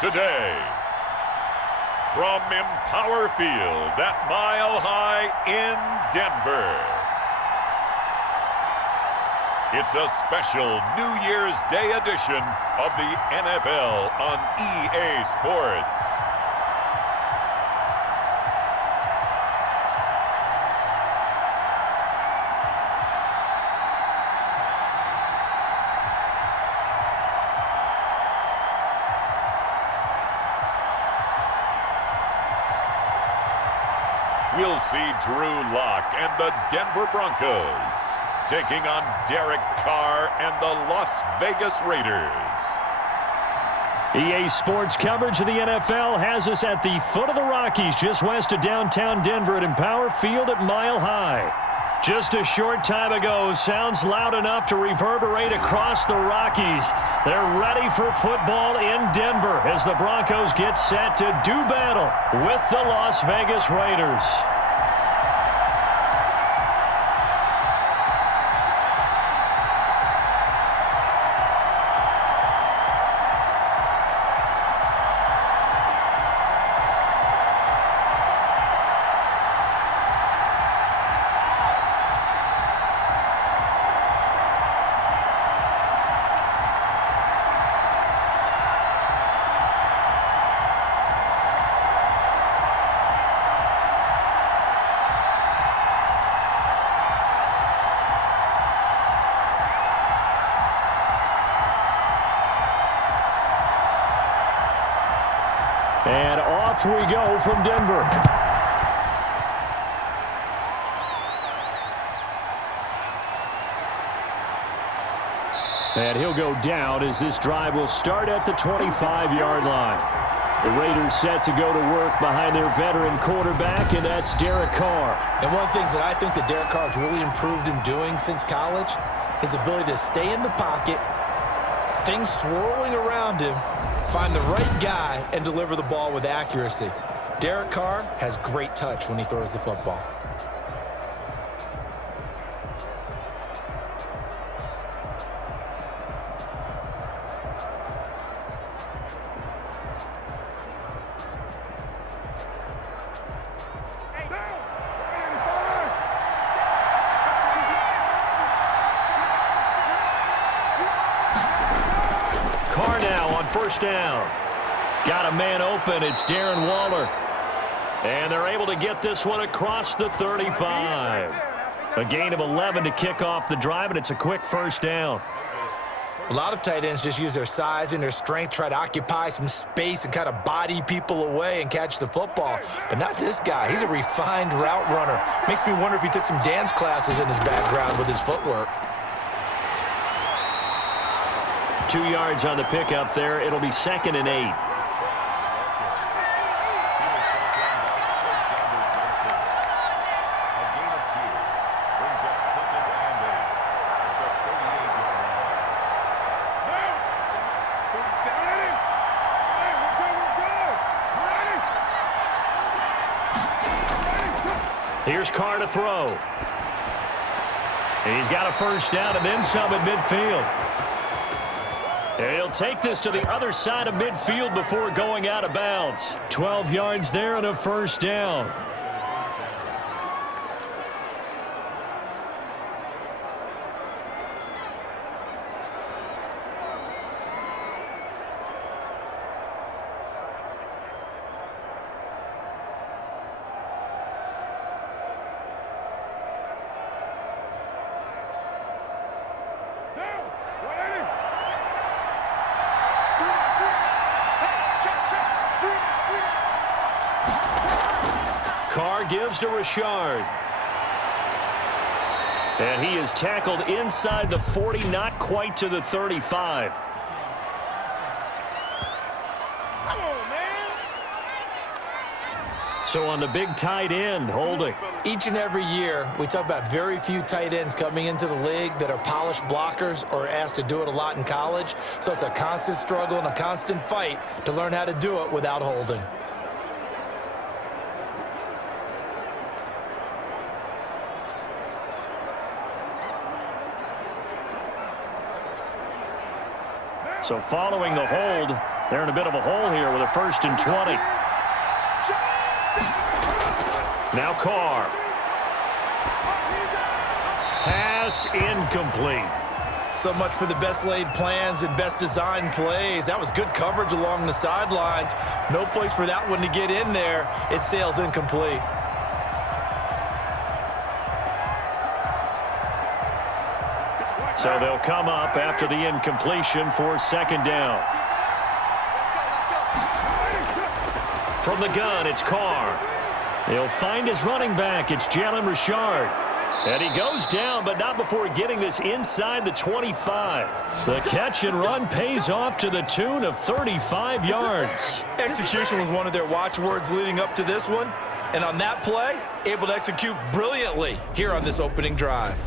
today. From Empower Field at Mile High in Denver, it's a special New Year's Day edition of the NFL on EA Sports. We'll see Drew Lock and the Denver Broncos taking on Derek Carr and the Las Vegas Raiders. EA Sports coverage of the NFL has us at the foot of the Rockies, just west of downtown Denver at Empower Field at Mile High. Just a short time ago, sounds loud enough to reverberate across the Rockies. They're ready for football in Denver as the Broncos get set to do battle with the Las Vegas Raiders. And off we go from Denver. And he'll go down as this drive will start at the 25-yard line. The Raiders set to go to work behind their veteran quarterback, and that's Derek Carr. And one of the things that I think that Derek Carr has really improved in doing since college, his ability to stay in the pocket, things swirling around him, find the right guy, and deliver the ball with accuracy. Derek Carr has great touch when he throws the football. Carr now on first down. Got a man open. It's Darren Waller. And they're able to get this one across the 35. A gain of 11 to kick off the drive, and it's a quick first down. A lot of tight ends just use their size and their strength, try to occupy some space and kind of body people away and catch the football. But not this guy. He's a refined route runner. Makes me wonder if he took some dance classes in his background with his footwork. 2 yards on the pickup there. It'll be 2nd and 8. Here's Carr to throw. And he's got a first down and then some at midfield. And he'll take this to the other side of midfield before going out of bounds. 12 yards there and a first down. Carr gives to Richard. And he is tackled inside the 40, not quite to the 35. Come on, man. So on the big tight end, holding. Each and every year, we talk about very few tight ends coming into the league that are polished blockers or asked to do it a lot in college. So it's a constant struggle and a constant fight to learn how to do it without holding. So following the hold, They're in a bit of a hole here with a 1st and 20. Now Carr. Pass incomplete. So much for the best laid plans and best designed plays. That was good coverage along the sidelines. No place for that one to get in there. It sails incomplete. So they'll come up after the incompletion for 2nd down. From the gun, it's Carr. He'll find his running back. It's Jalen Richard. And he goes down, but not before getting this inside the 25. The catch and run pays off to the tune of 35 yards. Execution was one of their watchwords leading up to this one. And on that play, able to execute brilliantly here on this opening drive.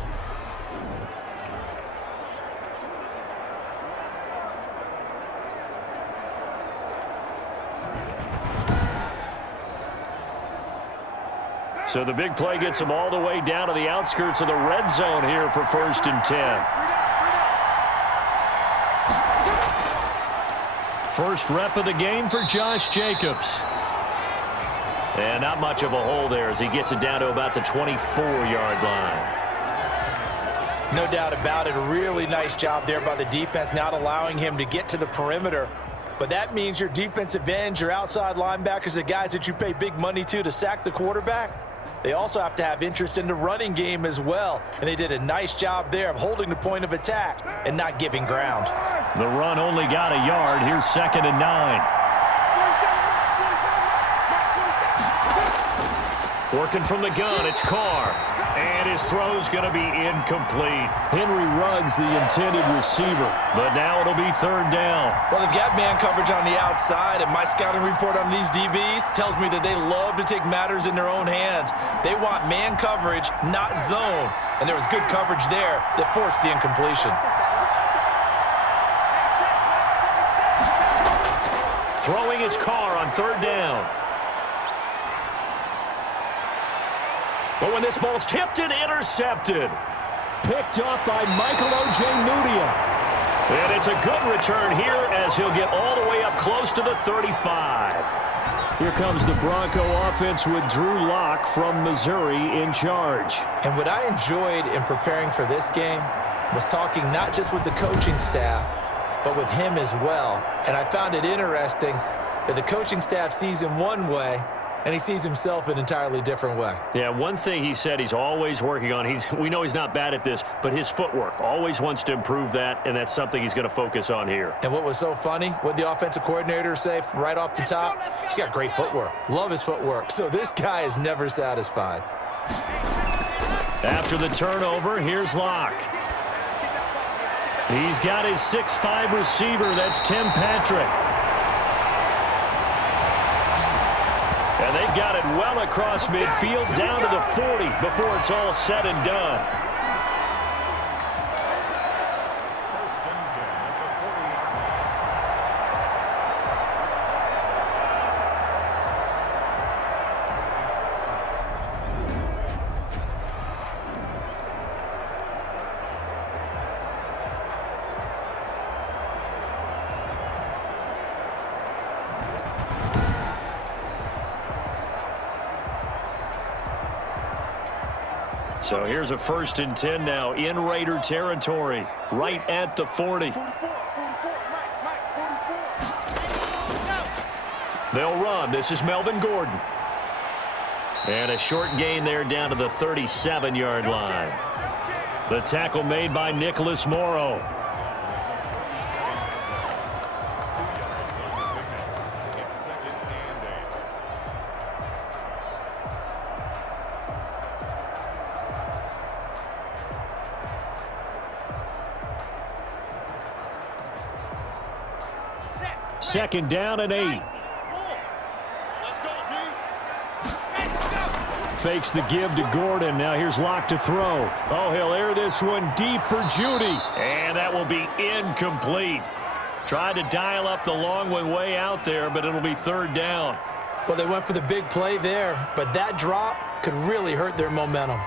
So the big play gets them all the way down to the outskirts of the red zone here for 1st and 10. First rep of the game for Josh Jacobs. And not much of a hole there as he gets it down to about the 24-yard line. No doubt about it. A really nice job there by the defense, not allowing him to get to the perimeter. But that means your defensive ends, your outside linebackers, the guys that you pay big money to sack the quarterback, they also have to have interest in the running game as well. And they did a nice job there of holding the point of attack and not giving ground. The run only got a yard. Here's 2nd and 9. Working from the gun, it's Carr. And his throw's going to be incomplete. Henry Ruggs, the intended receiver. But now it'll be 3rd down. Well, they've got man coverage on the outside, and my scouting report on these DBs tells me that they love to take matters in their own hands. They want man coverage, not zone. And there was good coverage there that forced the incompletion. Throwing his Carr on 3rd down. But when this ball's tipped and intercepted. Picked off by Michael Ojemudia. And it's a good return here as he'll get all the way up close to the 35. Here comes the Bronco offense with Drew Lock from Missouri in charge. And what I enjoyed in preparing for this game was talking not just with the coaching staff, but with him as well. And I found it interesting that the coaching staff sees him one way, and he sees himself an entirely different way. Yeah, one thing he said he's always working on, we know he's not bad at this, but his footwork, always wants to improve that, and that's something he's going to focus on here. And what was so funny, what the offensive coordinator say right off the top, he's got great footwork. Love his footwork. So this guy is never satisfied. After the turnover, here's Locke. He's got his 6'5 receiver, that's Tim Patrick. And they've got it well across midfield down to the 40 before it's all said and done. So here's a 1st and 10 now in Raider territory, right at the 40. They'll run. This is Melvin Gordon. And a short gain there down to the 37-yard line. The tackle made by Nicholas Morrow. Second down and 8. Fakes the give to Gordon. Now here's Locke to throw. Oh, he'll air this one deep for Judy. And that will be incomplete. Tried to dial up the long one way out there, but it'll be 3rd down. Well, they went for the big play there, but that drop could really hurt their momentum.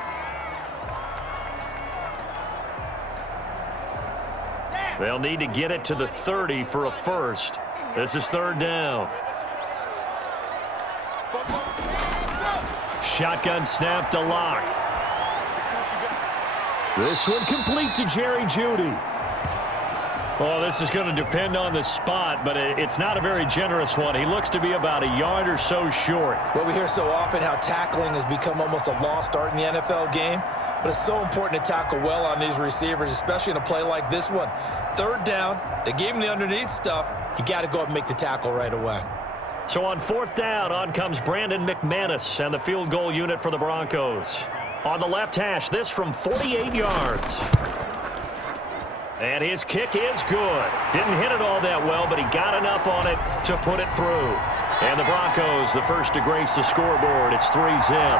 They'll need to get it to the 30 for a first. This is third down. Shotgun snap to Locke. This one complete to Jerry Jeudy. Well, this is going to depend on the spot, but it's not a very generous one. He looks to be about a yard or so short. Well, we hear so often how tackling has become almost a lost art in the NFL game, but it's so important to tackle well on these receivers, especially in a play like this one. Third down, they gave him the underneath stuff. You got to go up and make the tackle right away. So on fourth down, on comes Brandon McManus and the field goal unit for the Broncos. On the left hash, this from 48 yards. And his kick is good. Didn't hit it all that well, but he got enough on it to put it through. And the Broncos, the first to grace the scoreboard. It's 3-zip.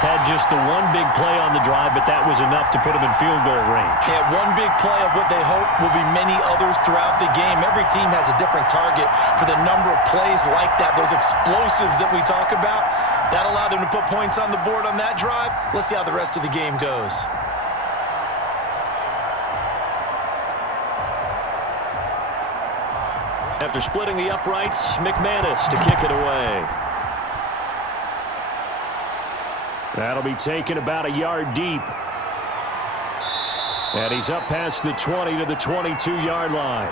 Had just the one big play on the drive, but that was enough to put him in field goal range. Yeah, one big play of what they hope will be many others throughout the game. Every team has a different target for the number of plays like that, those explosives that we talk about. That allowed them to put points on the board on that drive. Let's see how the rest of the game goes. After splitting the uprights, McManus to kick it away. That'll be taken about a yard deep. And he's up past the 20 to the 22-yard line.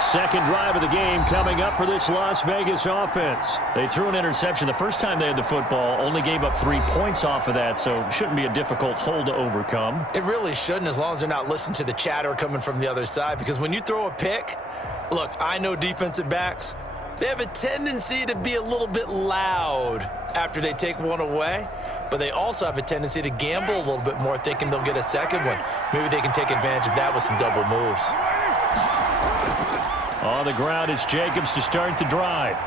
Second drive of the game coming up for this Las Vegas offense. They threw an interception the first time they had the football, only gave up 3 points off of that, so shouldn't be a difficult hole to overcome. It really shouldn't, as long as they're not listening to the chatter coming from the other side, because when you throw a pick, look, I know defensive backs, they have a tendency to be a little bit loud after they take one away, but they also have a tendency to gamble a little bit more, thinking they'll get a second one. Maybe they can take advantage of that with some double moves. On the ground, it's Jacobs to start the drive.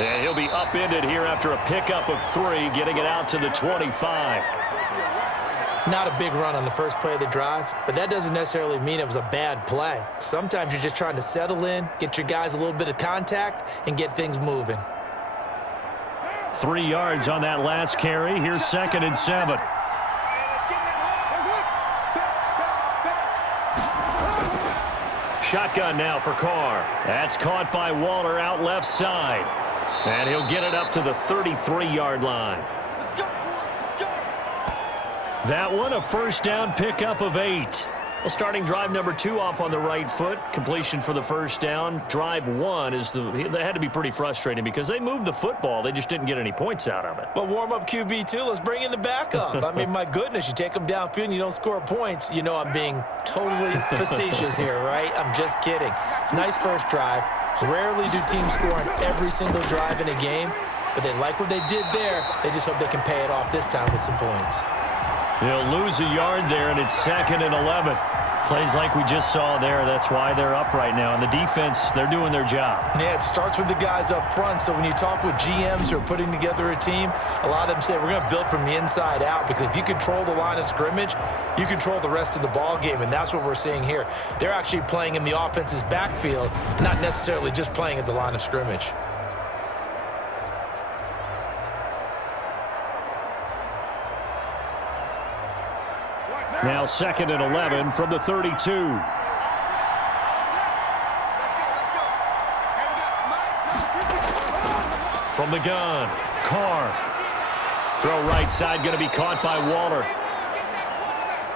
And he'll be upended here after a pickup of 3, getting it out to the 25. Not a big run on the first play of the drive, but that doesn't necessarily mean it was a bad play. Sometimes you're just trying to settle in, get your guys a little bit of contact, and get things moving. 3 yards on that last carry. Here's 2nd and 7. Shotgun now for Carr. That's caught by Waller out left side. And he'll get it up to the 33-yard line. That one, a first down pickup of 8. Well, starting drive number 2 off on the right foot. Completion for the first down. Drive 1 they had to be pretty frustrating because they moved the football. They just didn't get any points out of it. But warm-up QB, too. Let's bring in the backup. I mean, my goodness, you take them downfield and you don't score points. You know I'm being totally facetious here, right? I'm just kidding. Nice first drive. Rarely do teams score on every single drive in a game, but they like what they did there. They just hope they can pay it off this time with some points. They'll lose a yard there, and it's 2nd and 11. Plays like we just saw there. That's why they're up right now. And the defense, they're doing their job. Yeah, it starts with the guys up front. So when you talk with GMs who are putting together a team, a lot of them say we're going to build from the inside out, because if you control the line of scrimmage, you control the rest of the ball game, and that's what we're seeing here. They're actually playing in the offense's backfield, not necessarily just playing at the line of scrimmage. Now 2nd and 11 from the 32. From the gun, Carr. Throw right side, going to be caught by Waller.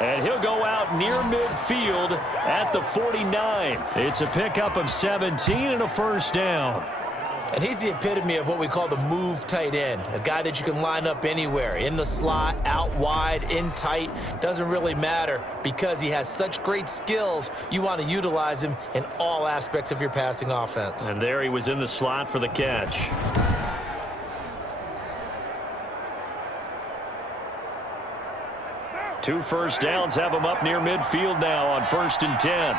And he'll go out near midfield at the 49. It's a pickup of 17 and a first down. And he's the epitome of what we call the move tight end, a guy that you can line up anywhere, in the slot, out wide, in tight, doesn't really matter, because he has such great skills. You want to utilize him in all aspects of your passing offense. And there he was in the slot for the catch. Two first downs have him up near midfield now on 1st and 10.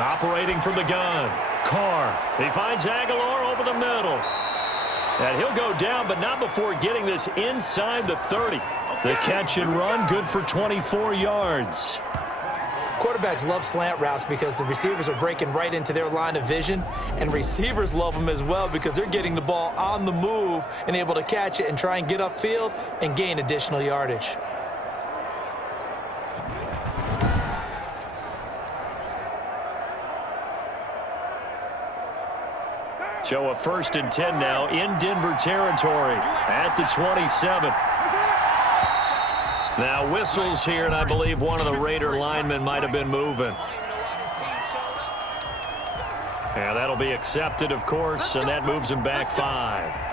Operating from the gun, Carr. He finds Aguilar over the middle. And he'll go down, but not before getting this inside the 30. The catch and run, good for 24 yards. Quarterbacks love slant routes because the receivers are breaking right into their line of vision, and receivers love them as well because they're getting the ball on the move and able to catch it and try and get upfield and gain additional yardage. So a 1st and 10 now in Denver territory at the 27. Now whistles here, and I believe one of the Raider linemen might have been moving. And that'll be accepted, of course, and that moves him back 5.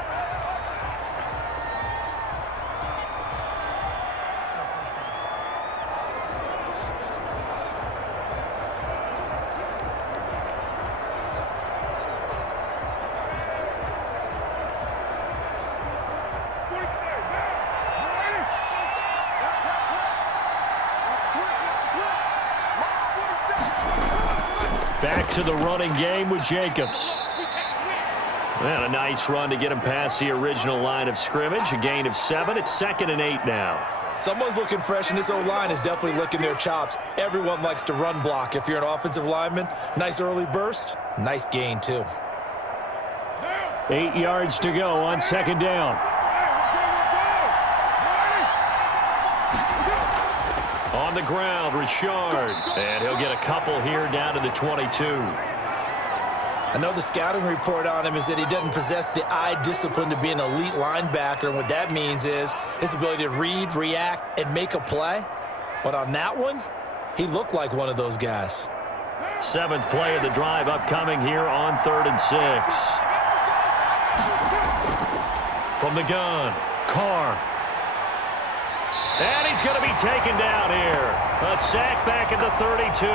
Back to the running game with Jacobs. And a nice run to get him past the original line of scrimmage. A gain of 7. It's 2nd and 8 now. Someone's looking fresh, and this O-line is definitely licking their chops. Everyone likes to run block. If you're an offensive lineman, nice early burst, nice gain too. 8 yards to go on 2nd down. On the ground, Richard. And he'll get a couple here down to the 22. I know the scouting report on him is that he doesn't possess the eye discipline to be an elite linebacker. And what that means is his ability to read, react, and make a play. But on that one, he looked like one of those guys. 7th play of the drive upcoming here on 3rd and 6. From the gun, Carr. And he's going to be taken down here. A sack back at the 32.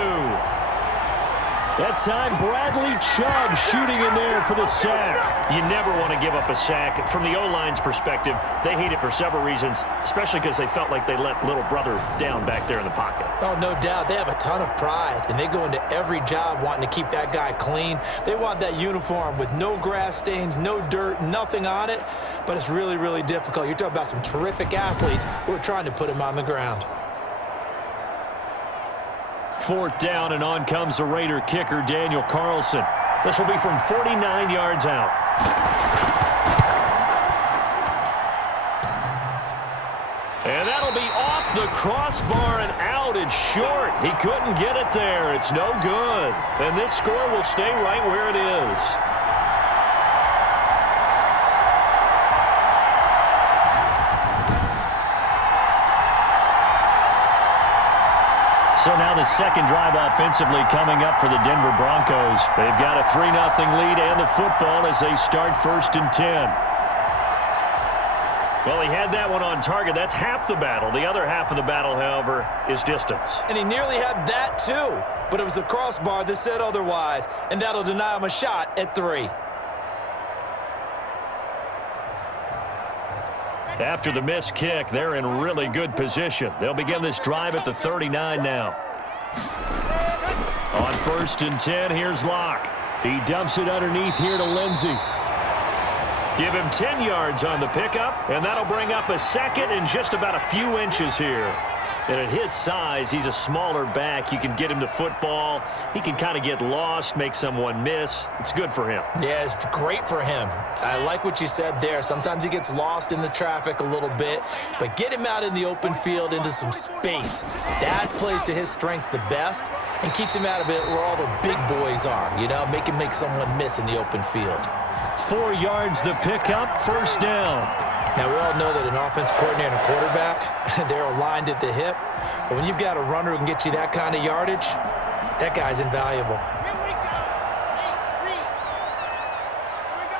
That time, Bradley Chubb shooting in there for the sack. You never want to give up a sack. From the O-line's perspective, they hate it for several reasons, especially because they felt like they let little brother down back there in the pocket. Oh, no doubt. They have a ton of pride, and they go into every job wanting to keep that guy clean. They want that uniform with no grass stains, no dirt, nothing on it, but it's really, really difficult. You're talking about some terrific athletes who are trying to put him on the ground. 4th down, and on comes the Raider kicker, Daniel Carlson. This will be from 49 yards out. And that'll be off the crossbar and out. It's short. He couldn't get it there. It's no good. And this score will stay right where it is. So now the second drive offensively coming up for the Denver Broncos. They've got a 3-0 lead and the football as they start 1st and 10. Well, he had that one on target. That's half the battle. The other half of the battle, however, is distance. And he nearly had that too, but it was the crossbar that said otherwise, and that'll deny him a shot at 3. After the missed kick, they're in really good position. They'll begin this drive at the 39 now. On 1st and 10, here's Locke. He dumps it underneath here to Lindsey. Give him 10 yards on the pickup, and that'll bring up a 2nd and just about a few inches here. And at his size, he's a smaller back. You can get him to football. He can kind of get lost, make someone miss. It's good for him. Yeah, it's great for him. I like what you said there. Sometimes he gets lost in the traffic a little bit, but get him out in the open field into some space. That plays to his strengths the best and keeps him out of it where all the big boys are, you know, make him make someone miss in the open field. 4 yards the pickup, 1st down. Now, we all know that an offense coordinator and a quarterback, they're aligned at the hip. But when you've got a runner who can get you that kind of yardage, that guy's invaluable. Here we go. Hey, read.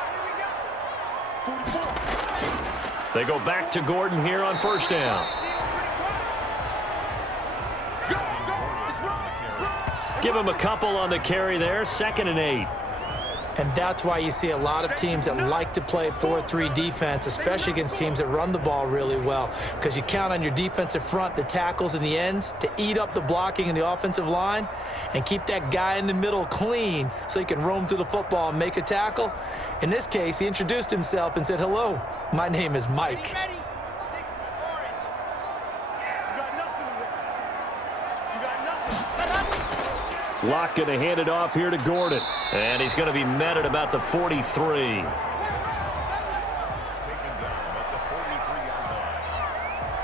Here we go. 44. They go back to Gordon here on 1st down. Give him a couple on the carry there, 2nd and 8. And that's why you see a lot of teams that like to play 4-3 defense, especially against teams that run the ball really well, because you count on your defensive front, the tackles and the ends, to eat up the blocking in the offensive line and keep that guy in the middle clean so he can roam to the football and make a tackle. In this case, he introduced himself and said, "Hello, my name is Mike." Ready, 60, orange. You got nothing with it. You got nothing. Locke going to hand it off here to Gordon. And he's going to be met at about the 43. Taken down at the 43-yard line.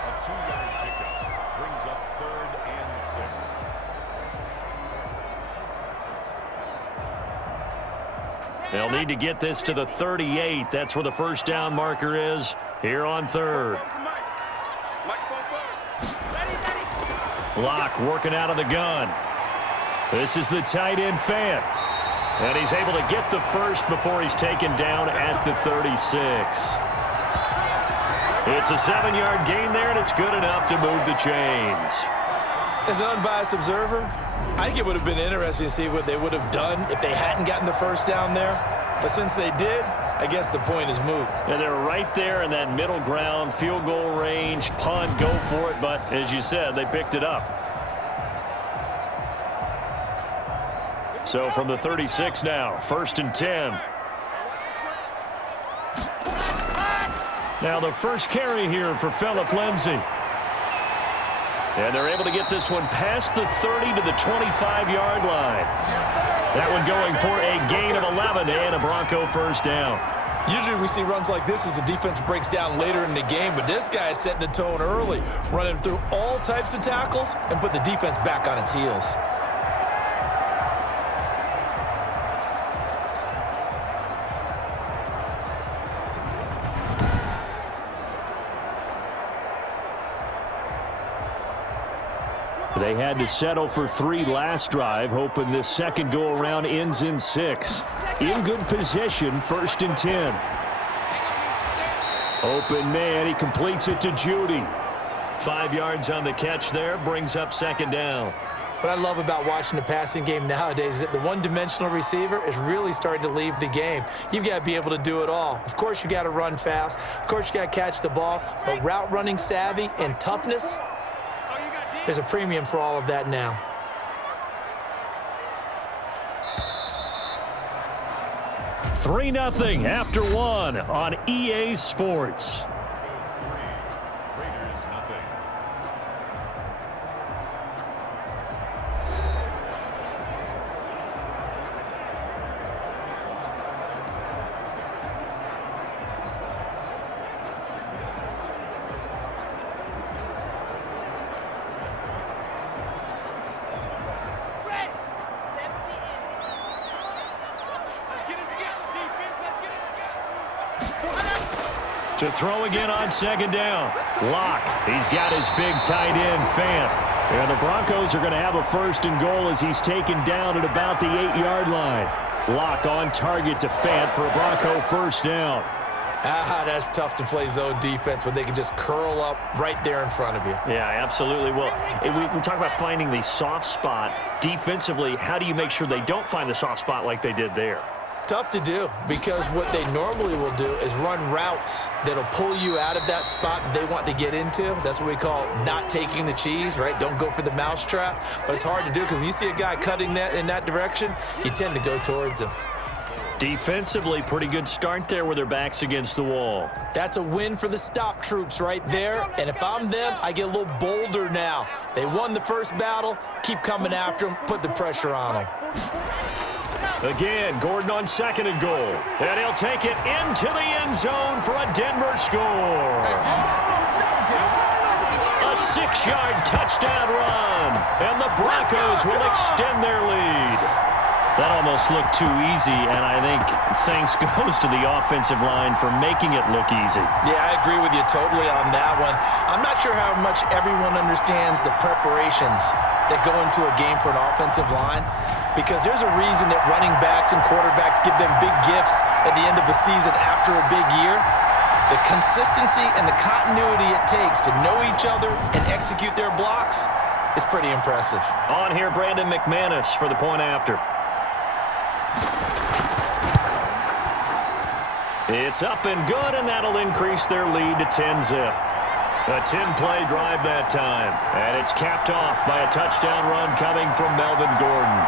A 2-yard pickup brings up 3rd and 6. They'll need to get this to the 38. That's where the first down marker is here on 3rd. Locke working out of the gun. This is the tight end Fant. And he's able to get the first before he's taken down at the 36. It's a 7-yard gain there, and it's good enough to move the chains. As an unbiased observer, I think it would have been interesting to see what they would have done if they hadn't gotten the first down there. But since they did, I guess the point is moot. And they're right there in that middle ground, field goal range, punt, go for it. But as you said, they picked it up. So from the 36 now, 1st and 10. Now the first carry here for Phillip Lindsay. And they're able to get this one past the 30 to the 25-yard line. That one going for a gain of 11 and a Bronco first down. Usually we see runs like this as the defense breaks down later in the game, but this guy is setting the tone early, running through all types of tackles and put the defense back on its heels. They had to settle for 3 last drive, hoping this second go-around ends in 6. In good position, 1st and 10. Open man, he completes it to Judy. 5 yards on the catch there, brings up 2nd down. What I love about watching the passing game nowadays is that the one-dimensional receiver is really starting to leave the game. You've got to be able to do it all. Of course, you got to run fast. Of course, you got to catch the ball. But route running savvy and toughness, there's a premium for all of that now. Three 0 after 1 on EA Sports. Raiders nothing. Red, accept the ending. Let's get it together, defense. Let's get it together. To throw again on 2nd down. Locke, he's got his big tight end, Fant. And the Broncos are going to have a 1st and goal as he's taken down at about the 8-yard line. Locke on target to Fant for a Bronco first down. That's tough to play zone defense when they can just curl up right there in front of you. Yeah, absolutely. Well, we talk about finding the soft spot. Defensively, how do you make sure they don't find the soft spot like they did there? Tough to do because what they normally will do is run routes that'll pull you out of that spot that they want to get into. That's what we call not taking the cheese, right? Don't go for the mousetrap. But it's hard to do because when you see a guy cutting that in that direction, you tend to go towards him. Defensively, pretty good start there with their backs against the wall. That's a win for the stop troops right there. And if I'm them, I get a little bolder now. They won the first battle. Keep coming after them. Put the pressure on them. Again, Gordon on 2nd and goal. And he'll take it into the end zone for a Denver score. A 6-yard touchdown run. And the Broncos will extend their lead. That almost looked too easy, and I think thanks goes to the offensive line for making it look easy. Yeah, I agree with you totally on that one. I'm not sure how much everyone understands the preparations that go into a game for an offensive line, because there's a reason that running backs and quarterbacks give them big gifts at the end of a season after a big year. The consistency and the continuity it takes to know each other and execute their blocks is pretty impressive. On here, Brandon McManus for the point after. It's up and good, and that'll increase their lead to 10-zip. A 10-play drive that time, and it's capped off by a touchdown run coming from Melvin Gordon.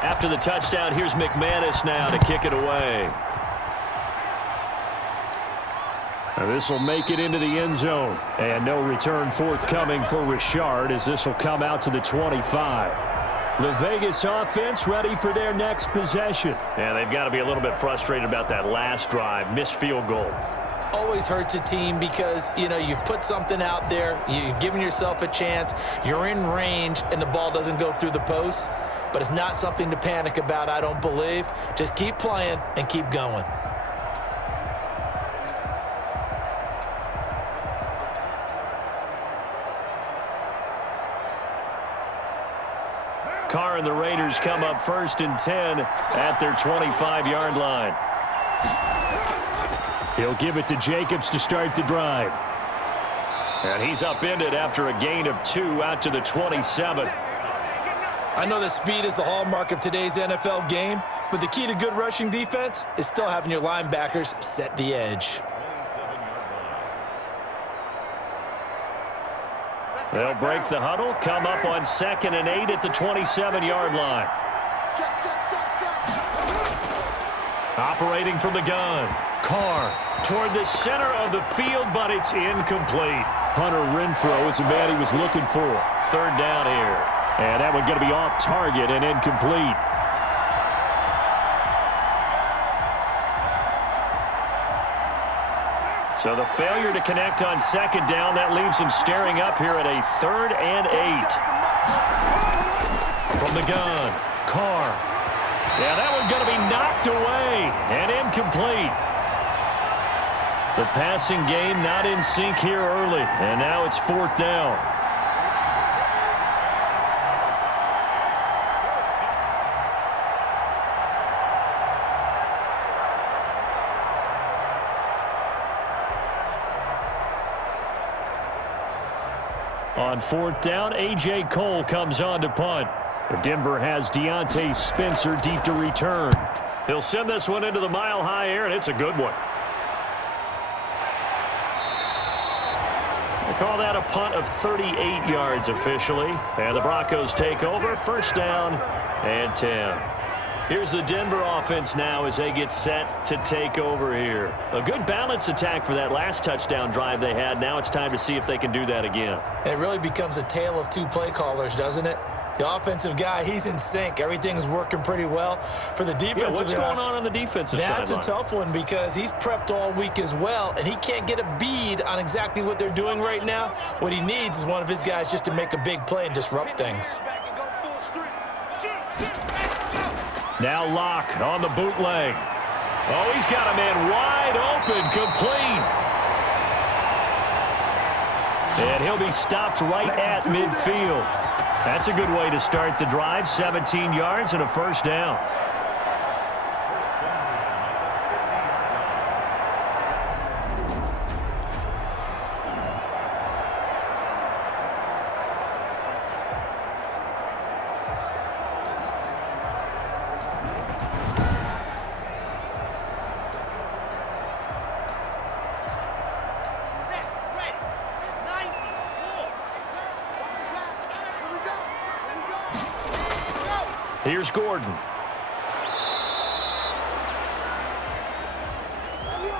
After the touchdown, here's McManus now to kick it away. This will make it into the end zone. And no return forthcoming for Richard as this will come out to the 25. The Vegas offense ready for their next possession. And they've got to be a little bit frustrated about that last drive. Missed field goal. Always hurts a team because, you've put something out there. You've given yourself a chance. You're in range, and the ball doesn't go through the posts. But it's not something to panic about, I don't believe. Just keep playing and keep going. Carr and the Raiders come up 1st and 10 at their 25-yard line. He'll give it to Jacobs to start the drive. And he's upended after a gain of 2 out to the 27. I know that speed is the hallmark of today's NFL game, but the key to good rushing defense is still having your linebackers set the edge. They'll break the huddle, come up on 2nd and 8 at the 27-yard line. Operating from the gun. Carr toward the center of the field, but it's incomplete. Hunter Renfrow is the man he was looking for. 3rd down here. And that one going to be off target and incomplete. So the failure to connect on 2nd down, that leaves him staring up here at a 3rd and 8. From the gun, Carr. Yeah, that one's going to be knocked away and incomplete. The passing game not in sync here early, and now it's 4th down. On 4th down, A.J. Cole comes on to punt. Denver has Deontay Spencer deep to return. He'll send this one into the mile-high air, and it's a good one. They call that a punt of 38 yards officially. And the Broncos take over. 1st down and 10. Here's the Denver offense now as they get set to take over here. A good balanced attack for that last touchdown drive they had. Now it's time to see if they can do that again. And it really becomes a tale of 2 play callers, doesn't it? The offensive guy, he's in sync. Everything's working pretty well. For the defensive guy, what's going on the defensive side? That's a tough one because he's prepped all week as well, and he can't get a bead on exactly what they're doing right now. What he needs is one of his guys just to make a big play and disrupt things. Now Locke on the bootleg. Oh, he's got a man wide open, complete. And he'll be stopped right at midfield. That's a good way to start the drive. 17 yards and a 1st down. Here's Gordon.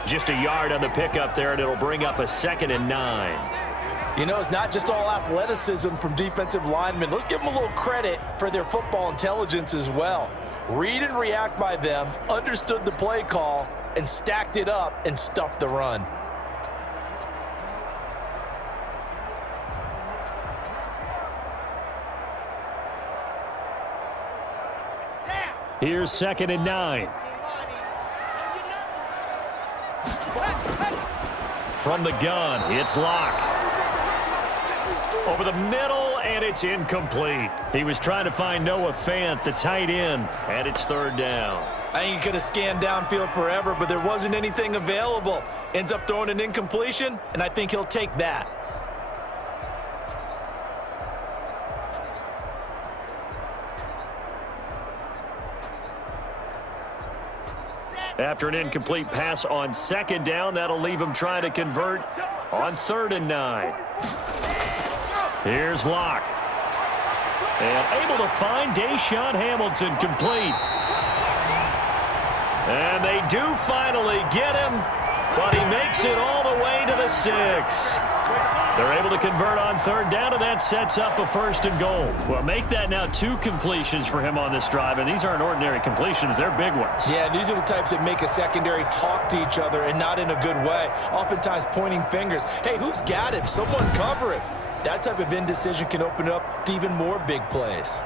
Just a yard on the pickup there, and it'll bring up a 2nd and 9. It's not just all athleticism from defensive linemen. Let's give them a little credit for their football intelligence as well. Read and react by them, understood the play call, and stacked it up and stuffed the run. Here's 2nd and 9. From the gun, it's Locke. Over the middle, and it's incomplete. He was trying to find Noah Fant, the tight end, and it's 3rd down. I think he could have scanned downfield forever, but there wasn't anything available. Ends up throwing an incompletion, and I think he'll take that. After an incomplete pass on 2nd down, that'll leave him trying to convert on 3rd and 9. Here's Locke. And able to find Deshaun Hamilton complete. And they do finally get him, but he makes it all the way to the 6. They're able to convert on third down, and that sets up a 1st and goal. Well, make that now 2 completions for him on this drive, and these aren't ordinary completions. They're big ones. Yeah, these are the types that make a secondary talk to each other and not in a good way, oftentimes pointing fingers. Hey, who's got him? Someone cover him. That type of indecision can open up to even more big plays.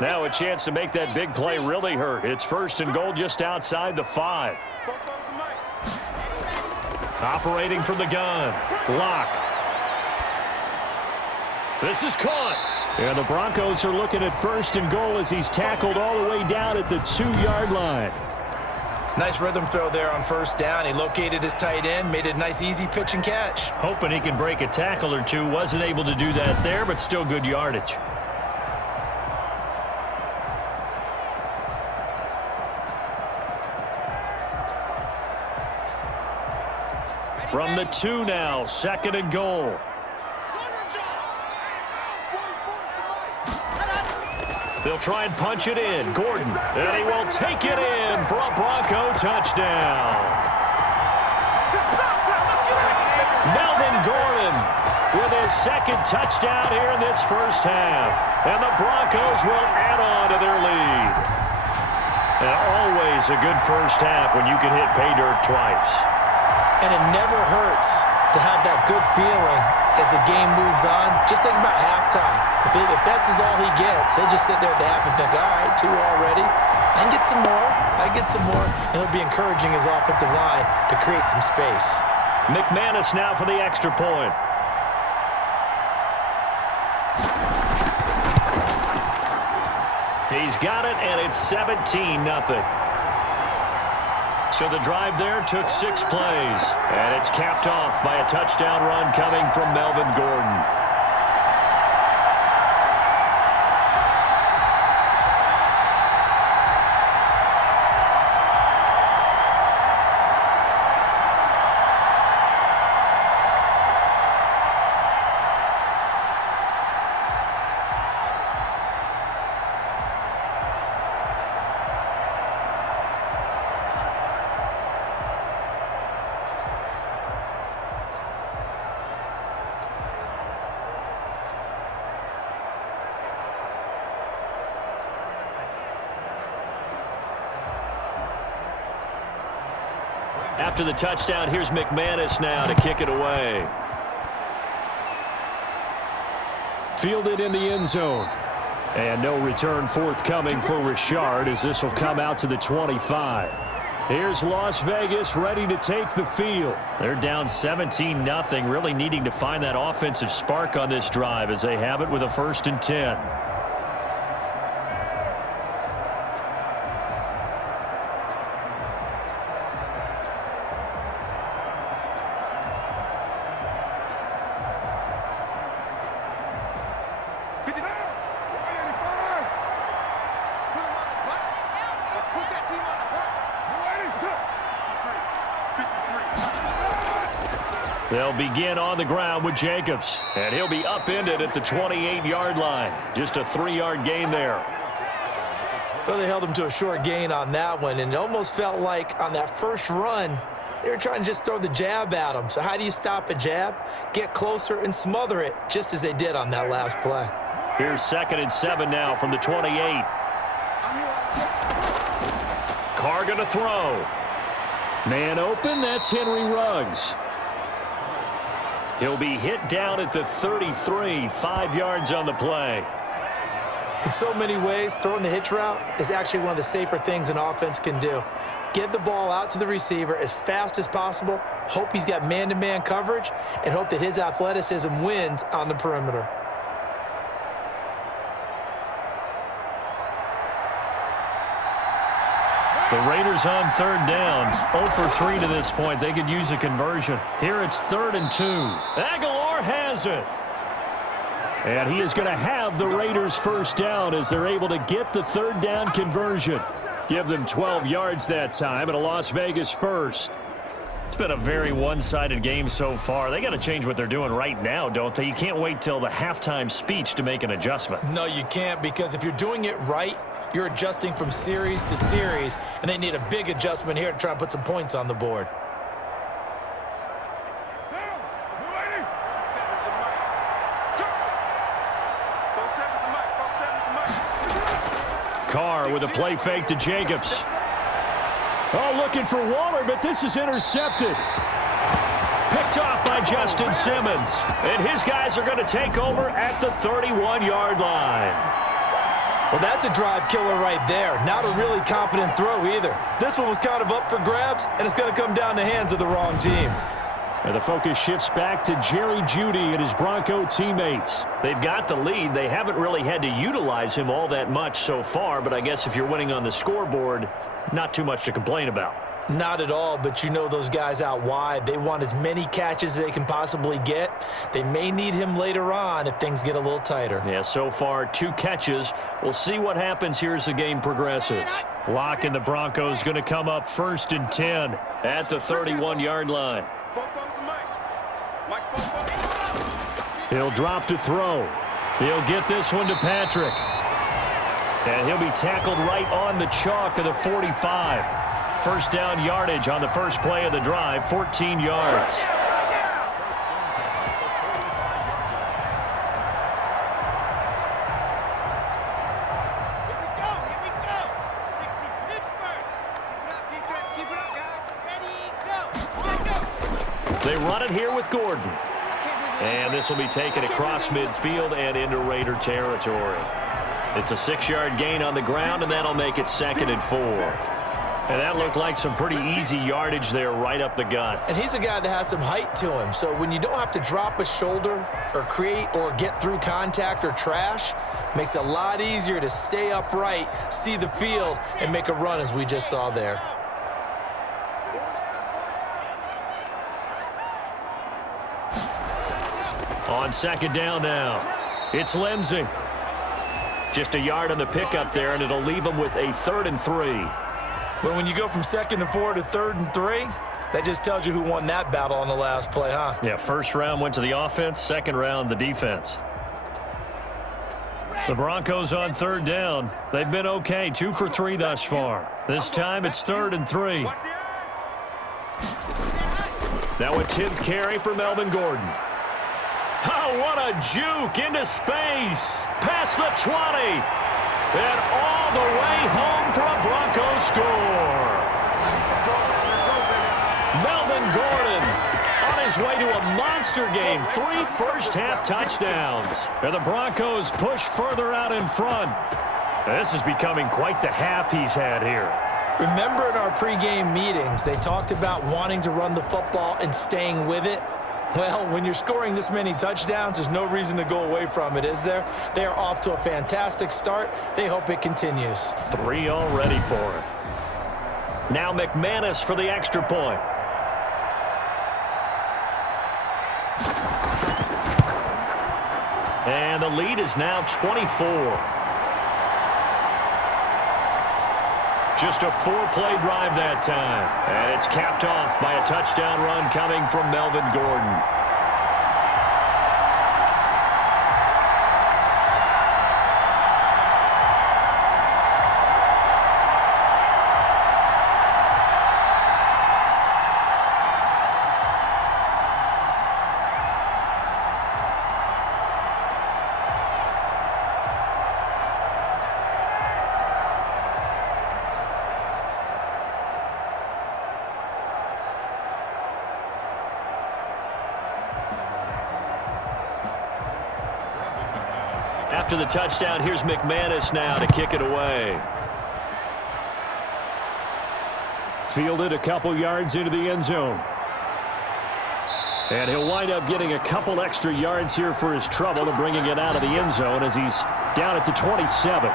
Now a chance to make that big play really hurt. It's 1st and goal just outside the 5. Operating from the gun. Lock. This is caught. And the Broncos are looking at 1st and goal as he's tackled all the way down at the 2-yard line. Nice rhythm throw there on 1st down. He located his tight end, made a nice easy pitch and catch. Hoping he can break a tackle or two. Wasn't able to do that there, but still good yardage. From the 2 now, 2nd and goal. They'll try and punch it in. Gordon, and he will take it in for a Bronco touchdown. Melvin Gordon with his 2nd touchdown here in this 1st half. And the Broncos will add on to their lead. And always a good 1st half when you can hit pay dirt twice. And it never hurts to have that good feeling as the game moves on. Just think about halftime. If that's all he gets, he'll just sit there at the half and think, all right, 2 already. I can get some more. I get some more. And he'll be encouraging his offensive line to create some space. McManus now for the extra point. He's got it, and it's 17-0. So the drive there took 6 plays, and it's capped off by a touchdown run coming from Melvin Gordon. After the touchdown, here's McManus now to kick it away. Fielded in the end zone. And no return forthcoming for Richard as this will come out to the 25. Here's Las Vegas ready to take the field. They're down 17-0, really needing to find that offensive spark on this drive as they have it with a 1st and 10. They'll begin on the ground with Jacobs, and he'll be upended at the 28-yard line. Just a 3-yard gain there. Well, they held him to a short gain on that one, and it almost felt like on that first run, they were trying to just throw the jab at him. So how do you stop a jab? Get closer and smother it, just as they did on that last play. Here's 2nd and 7 now from the 28. Carr going to throw. Man open, that's Henry Ruggs. He'll be hit down at the 33, 5 yards on the play. In so many ways, throwing the hitch route is actually one of the safer things an offense can do. Get the ball out to the receiver as fast as possible, hope he's got man-to-man coverage, and hope that his athleticism wins on the perimeter. The Raiders on 3rd down. 0 for 3 to this point. They could use a conversion. Here it's 3rd and 2. Aguilar has it. And he is going to have the Raiders 1st down as they're able to get the 3rd down conversion. Give them 12 yards that time and a Las Vegas 1st. It's been a very one-sided game so far. They got to change what they're doing right now, don't they? You can't wait till the halftime speech to make an adjustment. No, you can't, because if you're doing it right, you're adjusting from series to series, and they need a big adjustment here to try and put some points on the board. Carr with a play fake to Jacobs. Oh, looking for Waller, but this is intercepted. Picked off by Justin Simmons. And his guys are going to take over at the 31-yard line. Well, that's a drive killer right there. Not a really confident throw either. This one was kind of up for grabs, and it's going to come down the hands of the wrong team. And the focus shifts back to Jerry Jeudy and his Bronco teammates. They've got the lead. They haven't really had to utilize him all that much so far, but I guess if you're winning on the scoreboard, not too much to complain about. Not at all, but you know those guys out wide, they want as many catches as they can possibly get. They may need him later on if things get a little tighter. Yeah, so far 2 catches. We'll see what happens here as the game progresses. Locke and the Broncos going to come up 1st and 10 at the 31-yard line. He'll drop to throw. He'll get this one to Patrick. And he'll be tackled right on the chalk of the 45. First down yardage on the first play of the drive, 14 yards. Here we go. 60 Pittsburgh. Keep it up, defense. Keep it up, guys. Ready, go. Set, go. They run it here with Gordon. And this will be taken across midfield and into Raider territory. It's a 6-yard gain on the ground, and that'll make it 2nd and 4. And that looked like some pretty easy yardage there right up the gut. And he's a guy that has some height to him, so when you don't have to drop a shoulder or create or get through contact or trash, makes it a lot easier to stay upright, see the field, and make a run as we just saw there. On 2nd down now, it's Lindsey. Just a yard on the pickup there, and it'll leave him with a 3rd and 3. But when you go from 2nd and 4 to 3rd and 3, that just tells you who won that battle on the last play, huh? Yeah, first round went to the offense, second round the defense. The Broncos on 3rd down. They've been okay, 2 for 3 thus far. This time it's 3rd and 3. Now a 10th carry for Melvin Gordon. Oh, what a juke into space. Past the 20. And all the way home for a Broncos score. Melvin Gordon on his way to a monster game. 3 first-half touchdowns. And the Broncos push further out in front. This is becoming quite the half he's had here. Remember in our pregame meetings, they talked about wanting to run the football and staying with it? Well, when you're scoring this many touchdowns, there's no reason to go away from it, is there? They are off to a fantastic start. They hope it continues. 3 already for him. Now McManus for the extra point. And the lead is now 24. Just a 4-play drive that time. And it's capped off by a touchdown run coming from Melvin Gordon. After the touchdown, here's McManus now to kick it away. Fielded a couple yards into the end zone. And he'll wind up getting a couple extra yards here for his trouble and bringing it out of the end zone as he's down at the 27.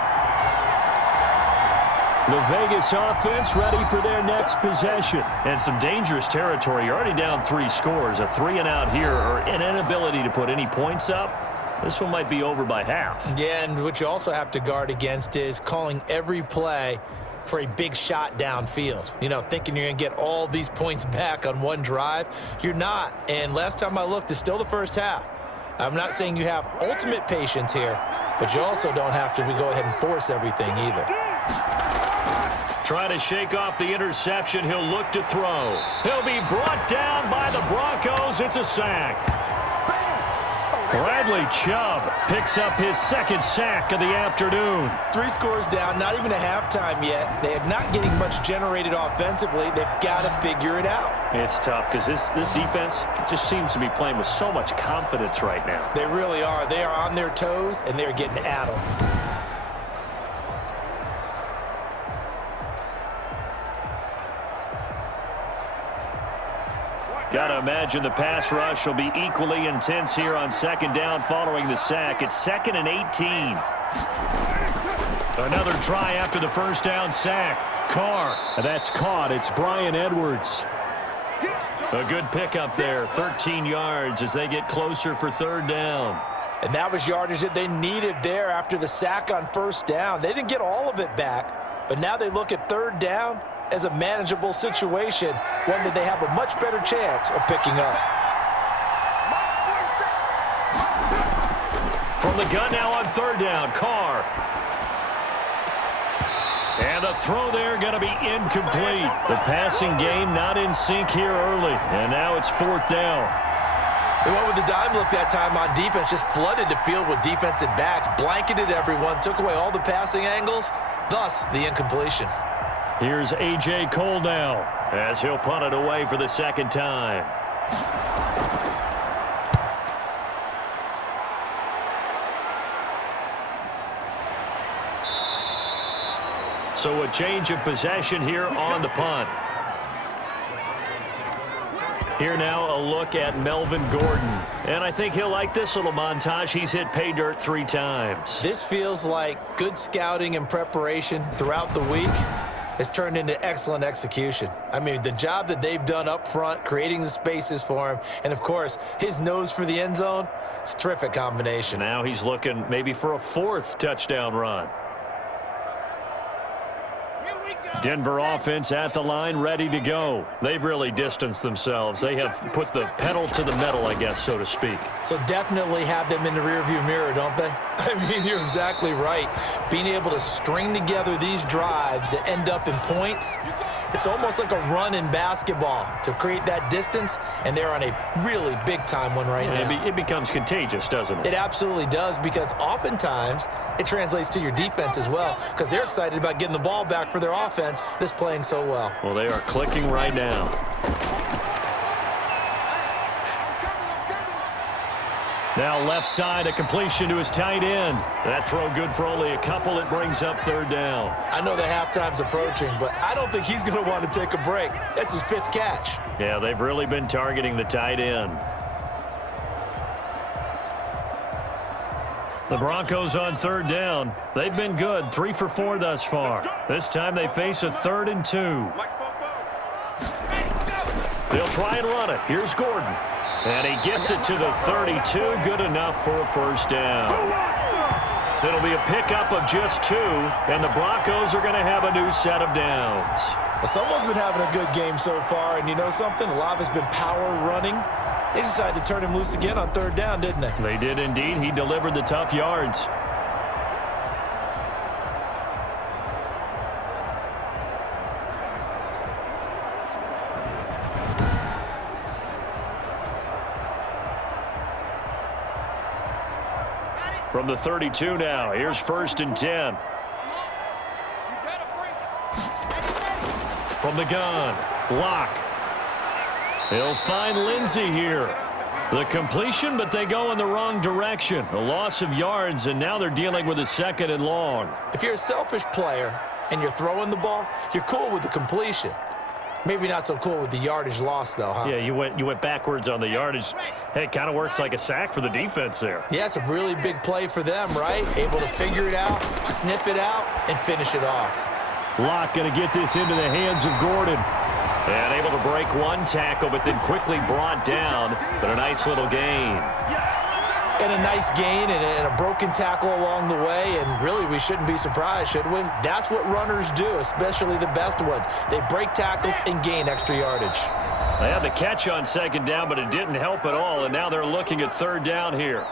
The Vegas offense ready for their next possession. And some dangerous territory. You're already down 3 scores. A 3-and-out here or an inability to put any points up. This one might be over by half. Yeah, and what you also have to guard against is calling every play for a big shot downfield. You know, thinking you're going to get all these points back on one drive. You're not. And last time I looked, it's still the first half. I'm not saying you have ultimate patience here, but you also don't have to go ahead and force everything either. Try to shake off the interception. He'll look to throw. He'll be brought down by the Broncos. It's a sack. Bradley Chubb picks up his second sack of the afternoon. 3 scores down, not even a halftime yet. They are not getting much generated offensively. They've got to figure it out. It's tough because this defense just seems to be playing with so much confidence right now. They really are. They are on their toes, and they're getting at them. Got to imagine the pass rush will be equally intense here on second down following the sack. It's 2nd and 18. Another try after the first down sack. Carr. That's caught. It's Bryan Edwards. A good pickup there. 13 yards as they get closer for third down. And that was yardage that they needed there after the sack on first down. They didn't get all of it back, but now they look at third down as a manageable situation, one that they have a much better chance of picking up. From the gun now on third down, Carr. And the throw there going to be incomplete. The passing game not in sync here early, and now it's fourth down. They went with the dime look that time on defense, just flooded the field with defensive backs, blanketed everyone, took away all the passing angles, thus the incompletion. Here's A.J. Cole now as he'll punt it away for the second time. So a change of possession here on the punt. Here now a look at Melvin Gordon. And I think he'll like this little montage. He's hit pay dirt 3 times. This feels like good scouting and preparation throughout the week. Has turned into excellent execution. I mean, the job that they've done up front, creating the spaces for him, and, of course, his nose for the end zone, it's a terrific combination. Now he's looking maybe for a 4th touchdown run. Denver offense at the line, ready to go. They've really distanced themselves. They have put the pedal to the metal, I guess, so to speak. So definitely have them in the rearview mirror, don't they? I mean, you're exactly right. Being able to string together these drives that end up in points, it's almost like a run in basketball to create that distance, and they're on a really big-time one right now. It becomes contagious, doesn't it? It absolutely does, because oftentimes it translates to your defense as well, because they're excited about getting the ball back for their offense that's playing so well. Well, they are clicking right now. Now left side, a completion to his tight end. That throw good for only a couple. It brings up third down. I know the halftime's approaching, but I don't think he's going to want to take a break. That's his 5th catch. Yeah, they've really been targeting the tight end. The Broncos on third down. They've been good, 3 for 4 thus far. This time they face a 3rd and 2. They'll try and run it. Here's Gordon. And he gets it to the 32. Good enough for a first down. It'll be a pickup of just 2, and the Broncos are going to have a new set of downs. Well, someone's been having a good game so far, and you know something? A lot of it's been power running. They decided to turn him loose again on third down, didn't they? They did indeed. He delivered the tough yards. From the 32 now, here's 1st and 10. From the gun, Locke. He'll find Lindsey here. The completion, but they go in the wrong direction. A loss of yards, and now they're dealing with a 2nd and long. If you're a selfish player and you're throwing the ball, you're cool with the completion. Maybe not so cool with the yardage loss, though, huh? Yeah, you went backwards on the yardage. Hey, it kind of works like a sack for the defense there. Yeah, it's a really big play for them, right? Able to figure it out, sniff it out, and finish it off. Locke going to get this into the hands of Gordon. And able to break one tackle, but then quickly brought down. But a nice little gain. And a nice gain and a broken tackle along the way, and really we shouldn't be surprised, should we? That's what runners do, especially the best ones. They break tackles and gain extra yardage. They had the catch on second down, but it didn't help at all, and now they're looking at third down here.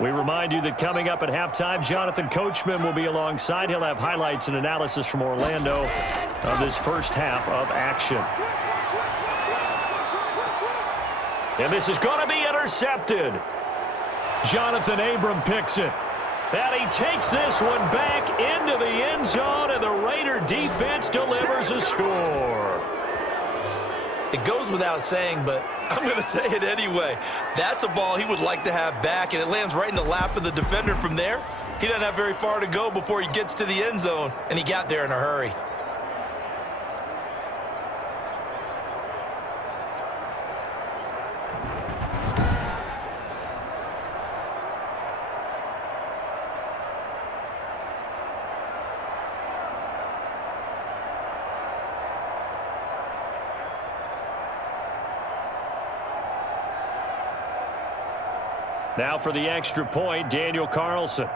We remind you that coming up at halftime, Jonathan Coachman will be alongside. He'll have highlights and analysis from Orlando of this first half of action. And this is going to be intercepted. Jonathan Abram picks it. And he takes this one back into the end zone, and the Raider defense delivers a score. It goes without saying, but I'm going to say it anyway. That's a ball he would like to have back, and it lands right in the lap of the defender from there. He doesn't have very far to go before he gets to the end zone, and he got there in a hurry. Now for the extra point, Daniel Carlson.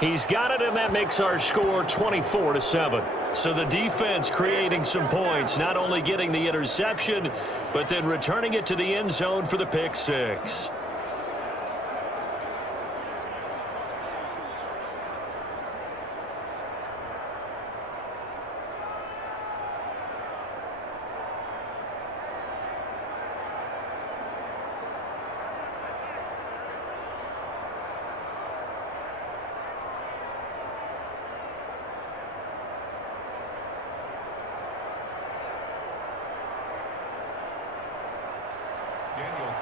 He's got it, and that makes our score 24-7. So the defense creating some points, not only getting the interception, but then returning it to the end zone for the pick six.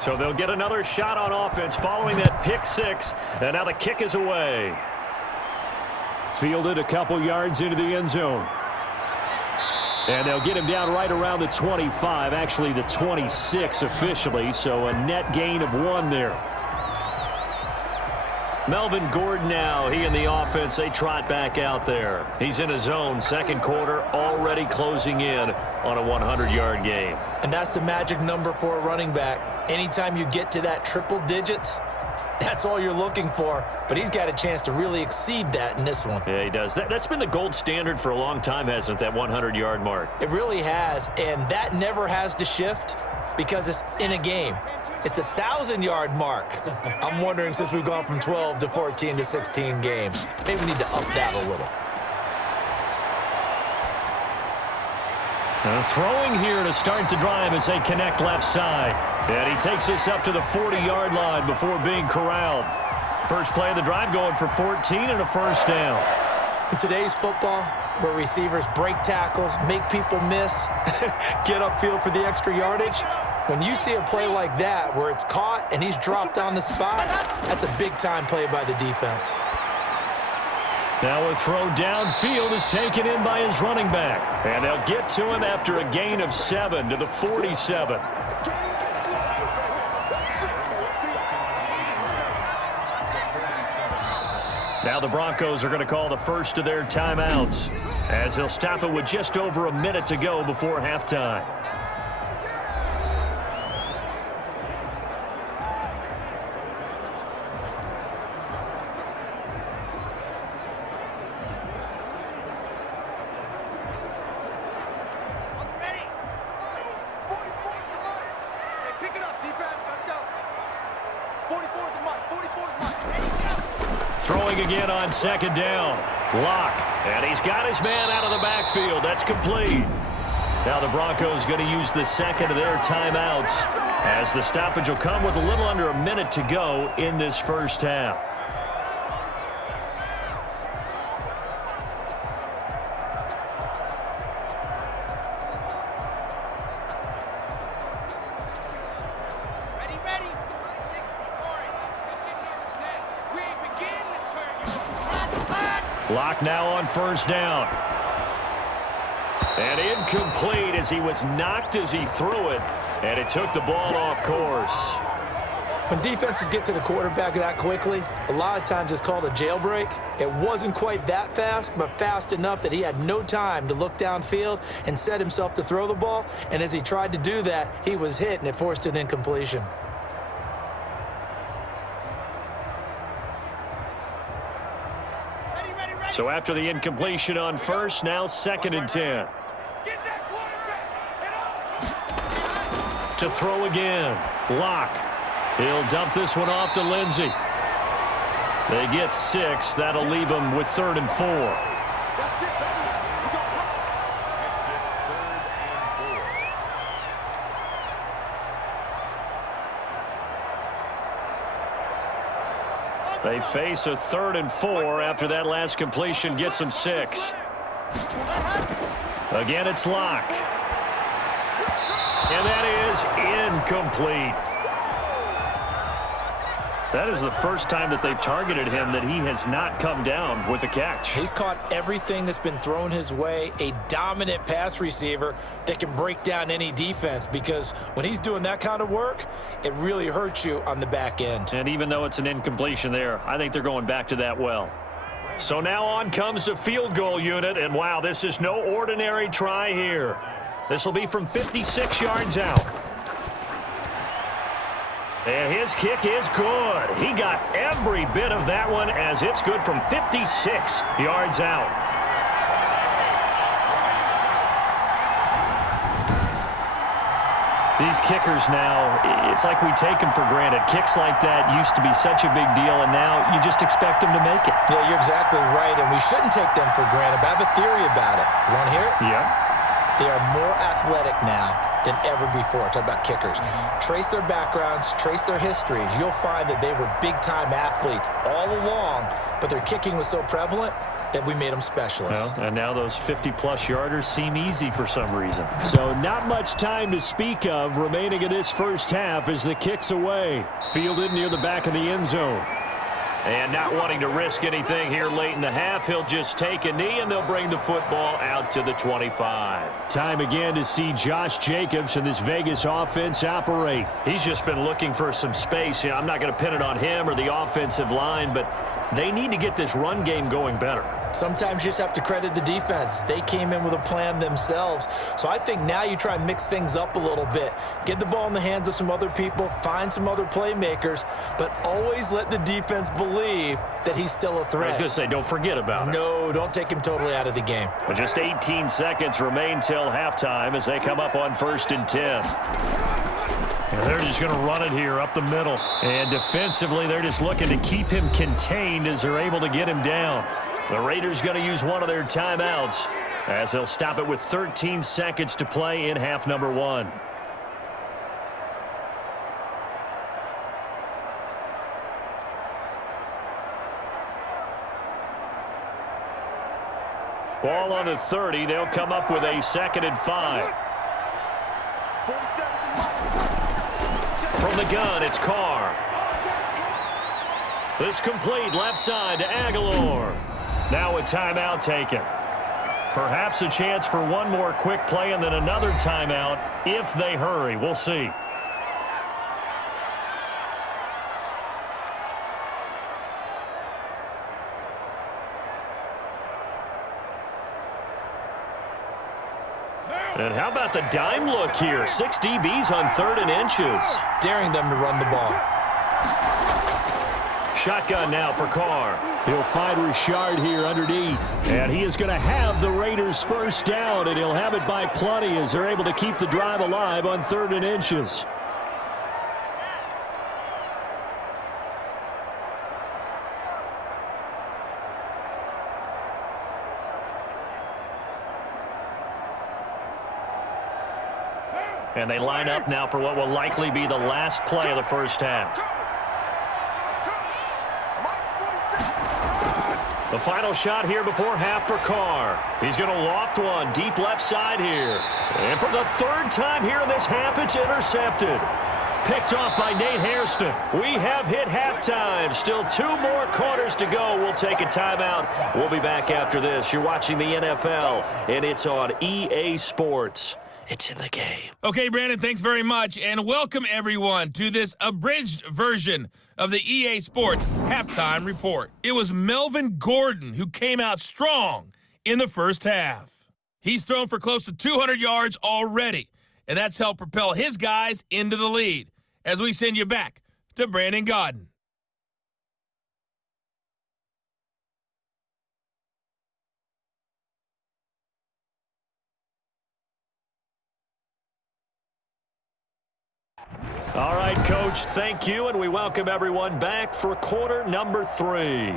So they'll get another shot on offense following that pick six. And now the kick is away. Fielded a couple yards into the end zone. And they'll get him down right around the 25, actually the 26 officially. So a net gain of 1 there. Melvin Gordon now, he and the offense, they trot back out there. He's in his zone, second quarter, already closing in on a 100-yard game. And that's the magic number for a running back. Anytime you get to that triple digits, that's all you're looking for. But he's got a chance to really exceed that in this one. Yeah, he does. That's been the gold standard for a long time, hasn't it, that 100-yard mark? It really has, and that never has to shift because it's in a game. It's a 1,000-yard mark. I'm wondering, since we've gone from 12 to 14 to 16 games, maybe we need to up that a little. Throwing here to start the drive as they connect left side. And he takes this up to the 40-yard line before being corralled. First play of the drive going for 14 and a first down. In today's football, where receivers break tackles, make people miss, get upfield for the extra yardage, when you see a play like that where it's caught and he's dropped on the spot, that's a big-time play by the defense. Now a throw downfield is taken in by his running back. And they'll get to him after a gain of 7 to the 47. Now the Broncos are going to call the first of their timeouts as they'll stop it with just over a minute to go before halftime. Throwing again on second down. Lock. And he's got his man out of the backfield. That's complete. Now the Broncos going to use the second of their timeouts as the stoppage will come with a little under a minute to go in this first half. Lock now on first down. And incomplete as he was knocked as he threw it. And it took the ball off course. When defenses get to the quarterback that quickly, a lot of times it's called a jailbreak. It wasn't quite that fast, but fast enough that he had no time to look downfield and set himself to throw the ball. And as he tried to do that, he was hit, and it forced an incompletion. So after the incompletion on first, now 2nd and 10. To throw again. Lock. He'll dump this one off to Lindsey. They get 6. That'll leave them with 3rd and 4. They face a 3rd and 4 after that last completion gets them 6. Again, it's Lock. And that is incomplete. That is the first time that they've targeted him that he has not come down with a catch. He's caught everything that's been thrown his way, a dominant pass receiver that can break down any defense, because when he's doing that kind of work, it really hurts you on the back end. And even though it's an incompletion there, I think they're going back to that well. So now on comes the field goal unit, and wow, this is no ordinary try here. This will be from 56 yards out. And his kick is good. He got every bit of that one, as it's good from 56 yards out. These kickers now, it's like we take them for granted. Kicks like that used to be such a big deal, and now you just expect them to make it. Yeah, you're exactly right, and we shouldn't take them for granted. But I have a theory about it. You want to hear it? Yeah. They are more athletic now than ever before. Talk about kickers. Trace their backgrounds, trace their histories. You'll find that they were big-time athletes all along, but their kicking was so prevalent that we made them specialists. Well, and now those 50-plus yarders seem easy for some reason. So not much time to speak of remaining in this first half as the kick's away. Fielded near the back of the end zone. And not wanting to risk anything here late in the half, he'll just take a knee, and they'll bring the football out to the 25. Time again to see Josh Jacobs and this Vegas offense operate. He's just been looking for some space. I'm not going to pin it on him or the offensive line, but they need to get this run game going better. Sometimes you just have to credit the defense. They came in with a plan themselves. So I think now you try and mix things up a little bit. Get the ball in the hands of some other people, find some other playmakers, but always let the defense believe that he's still a threat. I was going to say, don't forget about it. No, don't take him totally out of the game. But just 18 seconds remain till halftime as they come up on 1st and 10. And they're just going to run it here up the middle. And defensively, they're just looking to keep him contained as they're able to get him down. The Raiders going to use one of their timeouts as they'll stop it with 13 seconds to play in half number 1. Ball on the 30. They'll come up with a 2nd and 5. From the gun, it's Carr. This complete left side to Aguilar. Now a timeout taken. Perhaps a chance for one more quick play and then another timeout if they hurry. We'll see. And how about the dime look here? 6 DBs on 3rd and inches. Daring them to run the ball. Shotgun now for Carr. He'll find Richard here underneath. And he is going to have the Raiders first down, and he'll have it by plenty as they're able to keep the drive alive on 3rd and inches. And they line up now for what will likely be the last play of the first half. The final shot here before half for Carr. He's going to loft one deep left side here. And for the 3rd time here in this half, it's intercepted. Picked off by Nate Hairston. We have hit halftime. Still 2 more quarters to go. We'll take a timeout. We'll be back after this. You're watching the NFL, and it's on EA Sports. It's in the game. Okay, Brandon, thanks very much, and welcome everyone to this abridged version of the EA Sports Halftime Report. It was Melvin Gordon who came out strong in the first half. He's thrown for close to 200 yards already, and that's helped propel his guys into the lead. As we send you back to Brandon Gaudin. All right, Coach, thank you, and we welcome everyone back for quarter number 3.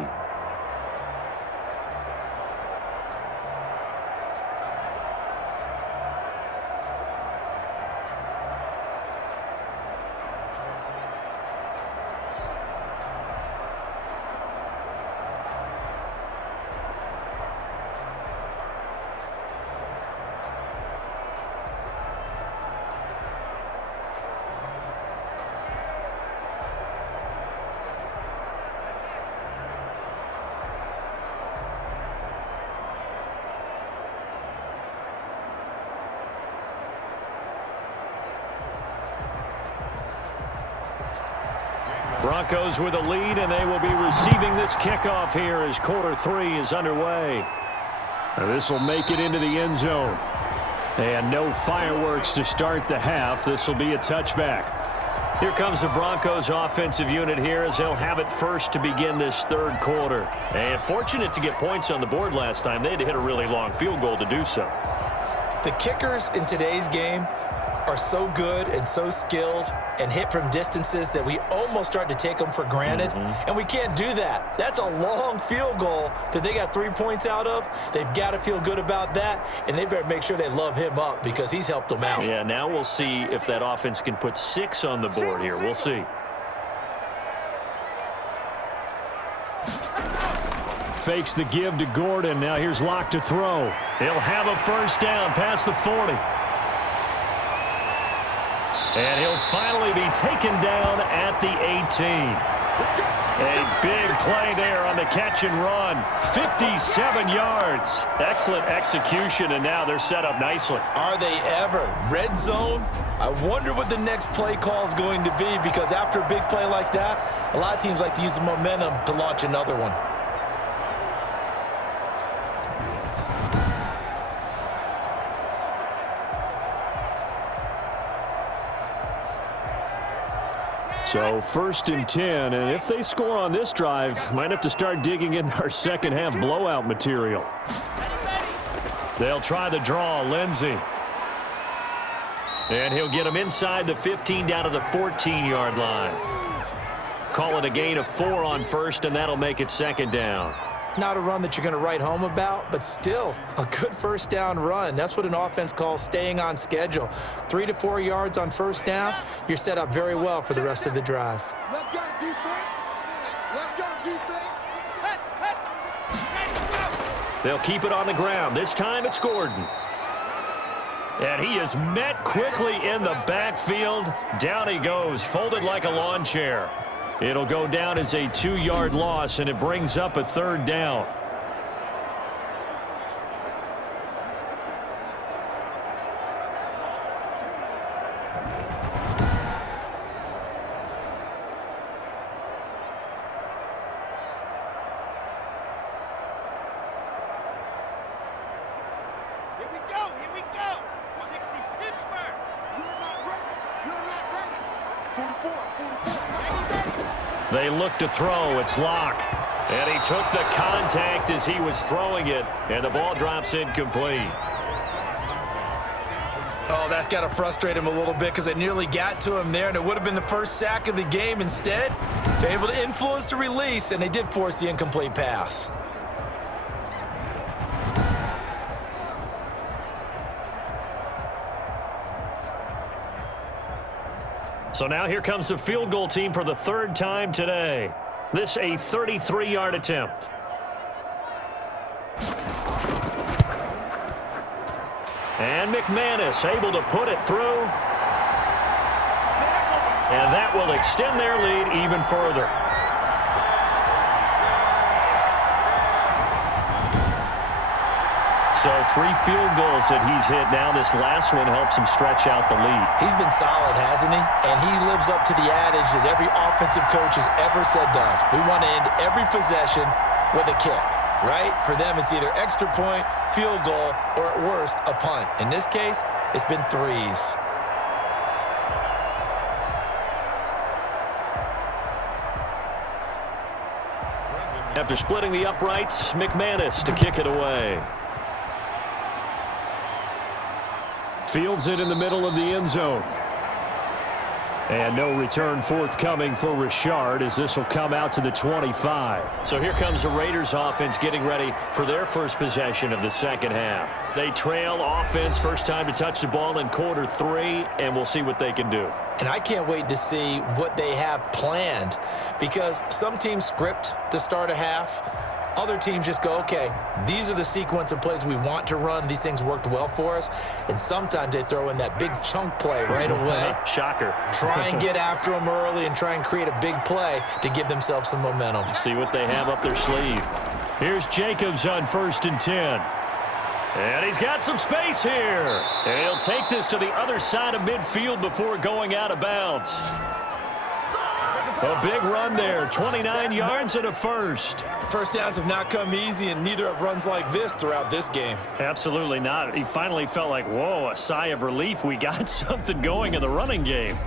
Broncos with a lead, and they will be receiving this kickoff here as quarter 3 is underway. This will make it into the end zone. And no fireworks to start the half. This will be a touchback. Here comes the Broncos offensive unit here as they'll have it first to begin this third quarter. And fortunate to get points on the board last time. They had to hit a really long field goal to do so. The kickers in today's game are so good and so skilled and hit from distances that we almost start to take them for granted. And we can't do that. That's a long field goal that they got 3 points out of. They've got to feel good about that, and they better make sure they love him up because he's helped them out. Yeah, now we'll see if that offense can put 6 on the board here. We'll see. Fakes the give to Gordon. Now here's Locke to throw. He'll have a first down past the 40. And he'll finally be taken down at the 18. A big play there on the catch and run. 57 yards. Excellent execution, and now they're set up nicely. Are they ever? Red zone? I wonder what the next play call is going to be because after a big play like that, a lot of teams like to use the momentum to launch another one. So 1st and 10, and if they score on this drive, might have to start digging in our second half blowout material. They'll try the draw, Lindsey. And he'll get him inside the 15 down to the 14-yard line. Call it a gain of 4 on first, and that'll make it second down. Not a run that you're going to write home about, but still a good first down run. That's what an offense calls staying on schedule. 3 to 4 yards on first down, you're set up very well for the rest of the drive. Let's go, defense. Let's go, defense. They'll keep it on the ground. This time it's Gordon. And he is met quickly in the backfield. Down he goes, folded like a lawn chair. It'll go down as a 2-yard loss, and it brings up a 3rd down. Here we go, here we go. 60 Pittsburgh. You're not ready. You're not ready. 44, 44. Ready. They look to throw. It's Locke. And he took the contact as he was throwing it, and the ball drops incomplete. Oh, that's got to frustrate him a little bit because it nearly got to him there, and it would have been the first sack of the game. Instead, they're able to influence the release, and they did force the incomplete pass. So now here comes the field goal team for the 3rd time today. This a 33-yard attempt. And McManus able to put it through. And that will extend their lead even further. So 3 field goals that he's hit now. This last one helps him stretch out the lead. He's been solid, hasn't he? And he lives up to the adage that every offensive coach has ever said to us. We want to end every possession with a kick, right? For them, it's either extra point, field goal, or at worst, a punt. In this case, it's been 3s. After splitting the uprights, McManus to kick it away. Fields it in the middle of the end zone. And no return forthcoming for Richard as this will come out to the 25. So here comes the Raiders offense getting ready for their first possession of the second half. They trail offense, first time to touch the ball in quarter 3, and we'll see what they can do. And I can't wait to see what they have planned, because some teams script to start a half. Other teams just go, okay, these are the sequence of plays we want to run. These things worked well for us. And sometimes they throw in that big chunk play right away. Shocker. Try and get after them early and try and create a big play to give themselves some momentum. See what they have up their sleeve. Here's Jacobs on 1st and 10. And he's got some space here. And he'll take this to the other side of midfield before going out of bounds. A big run there, 29 yards and a first. First downs have not come easy, and neither have runs like this throughout this game. Absolutely not. He finally felt like, whoa, a sigh of relief. We got something going in the running game.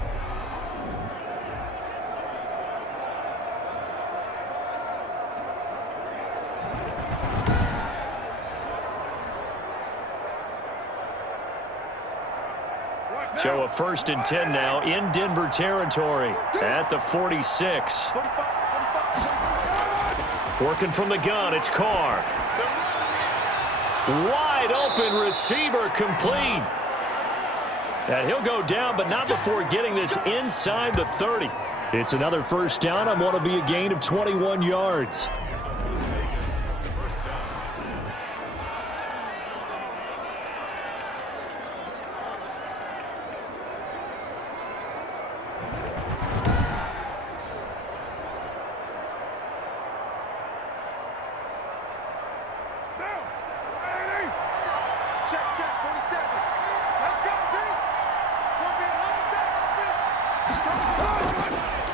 So a 1st and 10 now in Denver territory at the 46. Working from the gun, it's Carr. Wide open receiver complete. And he'll go down, but not before getting this inside the 30. It's another first down on what will be a gain of 21 yards.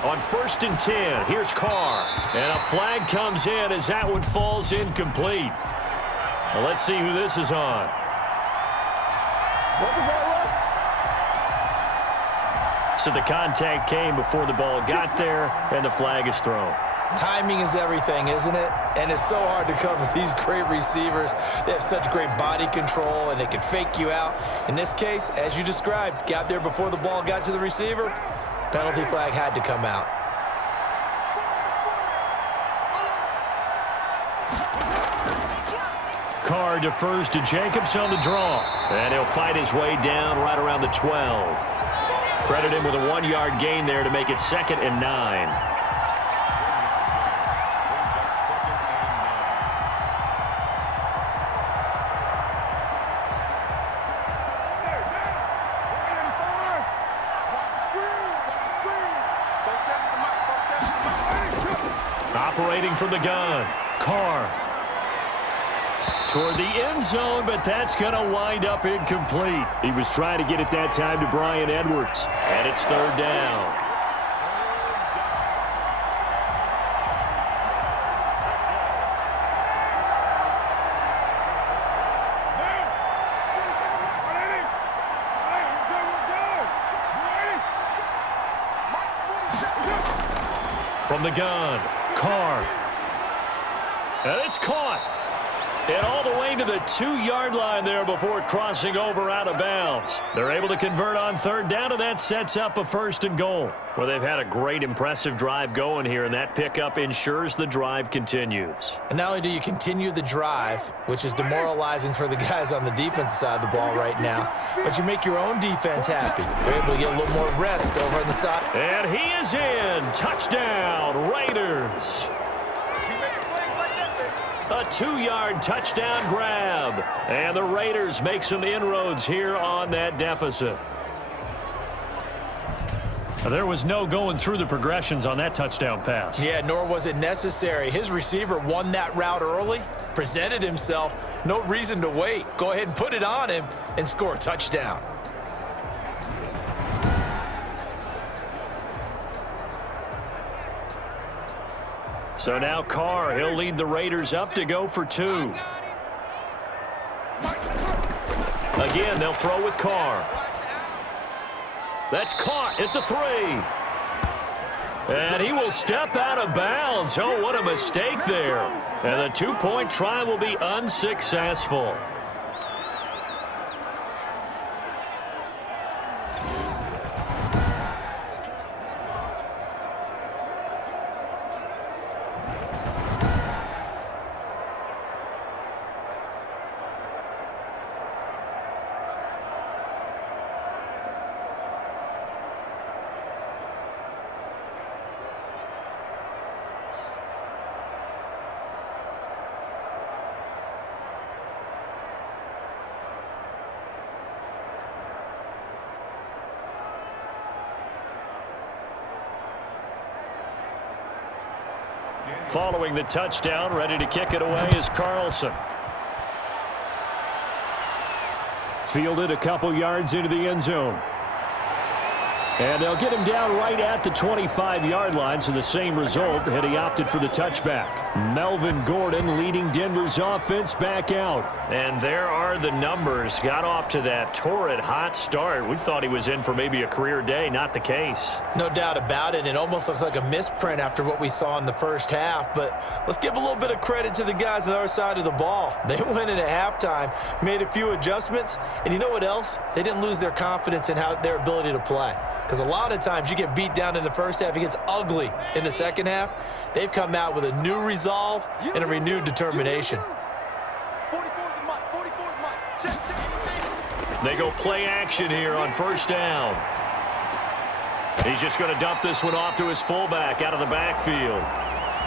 On 1st and 10, here's Carr. And a flag comes in as that one falls incomplete. Well, let's see who this is on. So the contact came before the ball got there, and the flag is thrown. Timing is everything, isn't it? And it's so hard to cover these great receivers. They have such great body control, and they can fake you out. In this case, as you described, got there before the ball got to the receiver. Penalty flag had to come out. Carr defers to Jacobs on the draw. And he'll fight his way down right around the 12. Credit him with a 1-yard gain there to make it 2nd and 9. Operating from the gun, Carr. Toward the end zone, but that's going to wind up incomplete. He was trying to get it that time to Bryan Edwards, and it's 3rd down. From the gun, Carr. And it's caught. And all the way to the 2-yard line there before crossing over out of bounds. They're able to convert on 3rd down, and that sets up a 1st and goal. Well, they've had a great, impressive drive going here, and that pickup ensures the drive continues. And not only do you continue the drive, which is demoralizing for the guys on the defensive side of the ball right now, but you make your own defense happy. They're able to get a little more rest over on the side. And he is in. Touchdown, Raiders. A 2-yard touchdown grab. And the Raiders make some inroads here on that deficit. There was no going through the progressions on that touchdown pass. Yeah, nor was it necessary. His receiver won that route early, presented himself, no reason to wait. Go ahead and put it on him and score a touchdown. So now Carr, he'll lead the Raiders up to go for 2. Again, they'll throw with Carr. That's caught at the 3. And he will step out of bounds. Oh, what a mistake there. And the 2-point try will be unsuccessful. Following the touchdown, ready to kick it away is Carlson. Fielded a couple yards into the end zone. And they'll get him down right at the 25-yard line, so the same result had he opted for the touchback. Melvin Gordon leading Denver's offense back out. And there are the numbers. Got off to that torrid hot start. We thought he was in for maybe a career day. Not the case. No doubt about it. It almost looks like a misprint after what we saw in the first half. But let's give a little bit of credit to the guys on our side of the ball. They went in at halftime, made a few adjustments, and you know what else? They didn't lose their confidence in their ability to play. Because a lot of times you get beat down in the first half, it gets ugly in the second half. They've come out with a new resolve and a renewed determination. They go play action here on first down. He's just going to dump this one off to his fullback out of the backfield.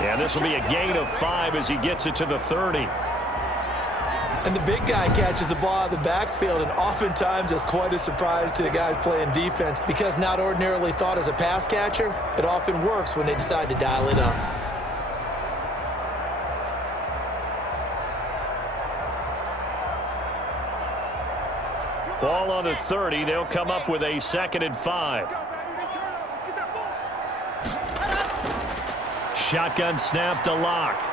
And this will be a gain of 5 as he gets it to the 30. And the big guy catches the ball out of the backfield, and oftentimes it's quite a surprise to the guys playing defense because not ordinarily thought as a pass catcher, it often works when they decide to dial it up. Ball on the 30. They'll come up with a 2nd and 5. Shotgun snap to Locke.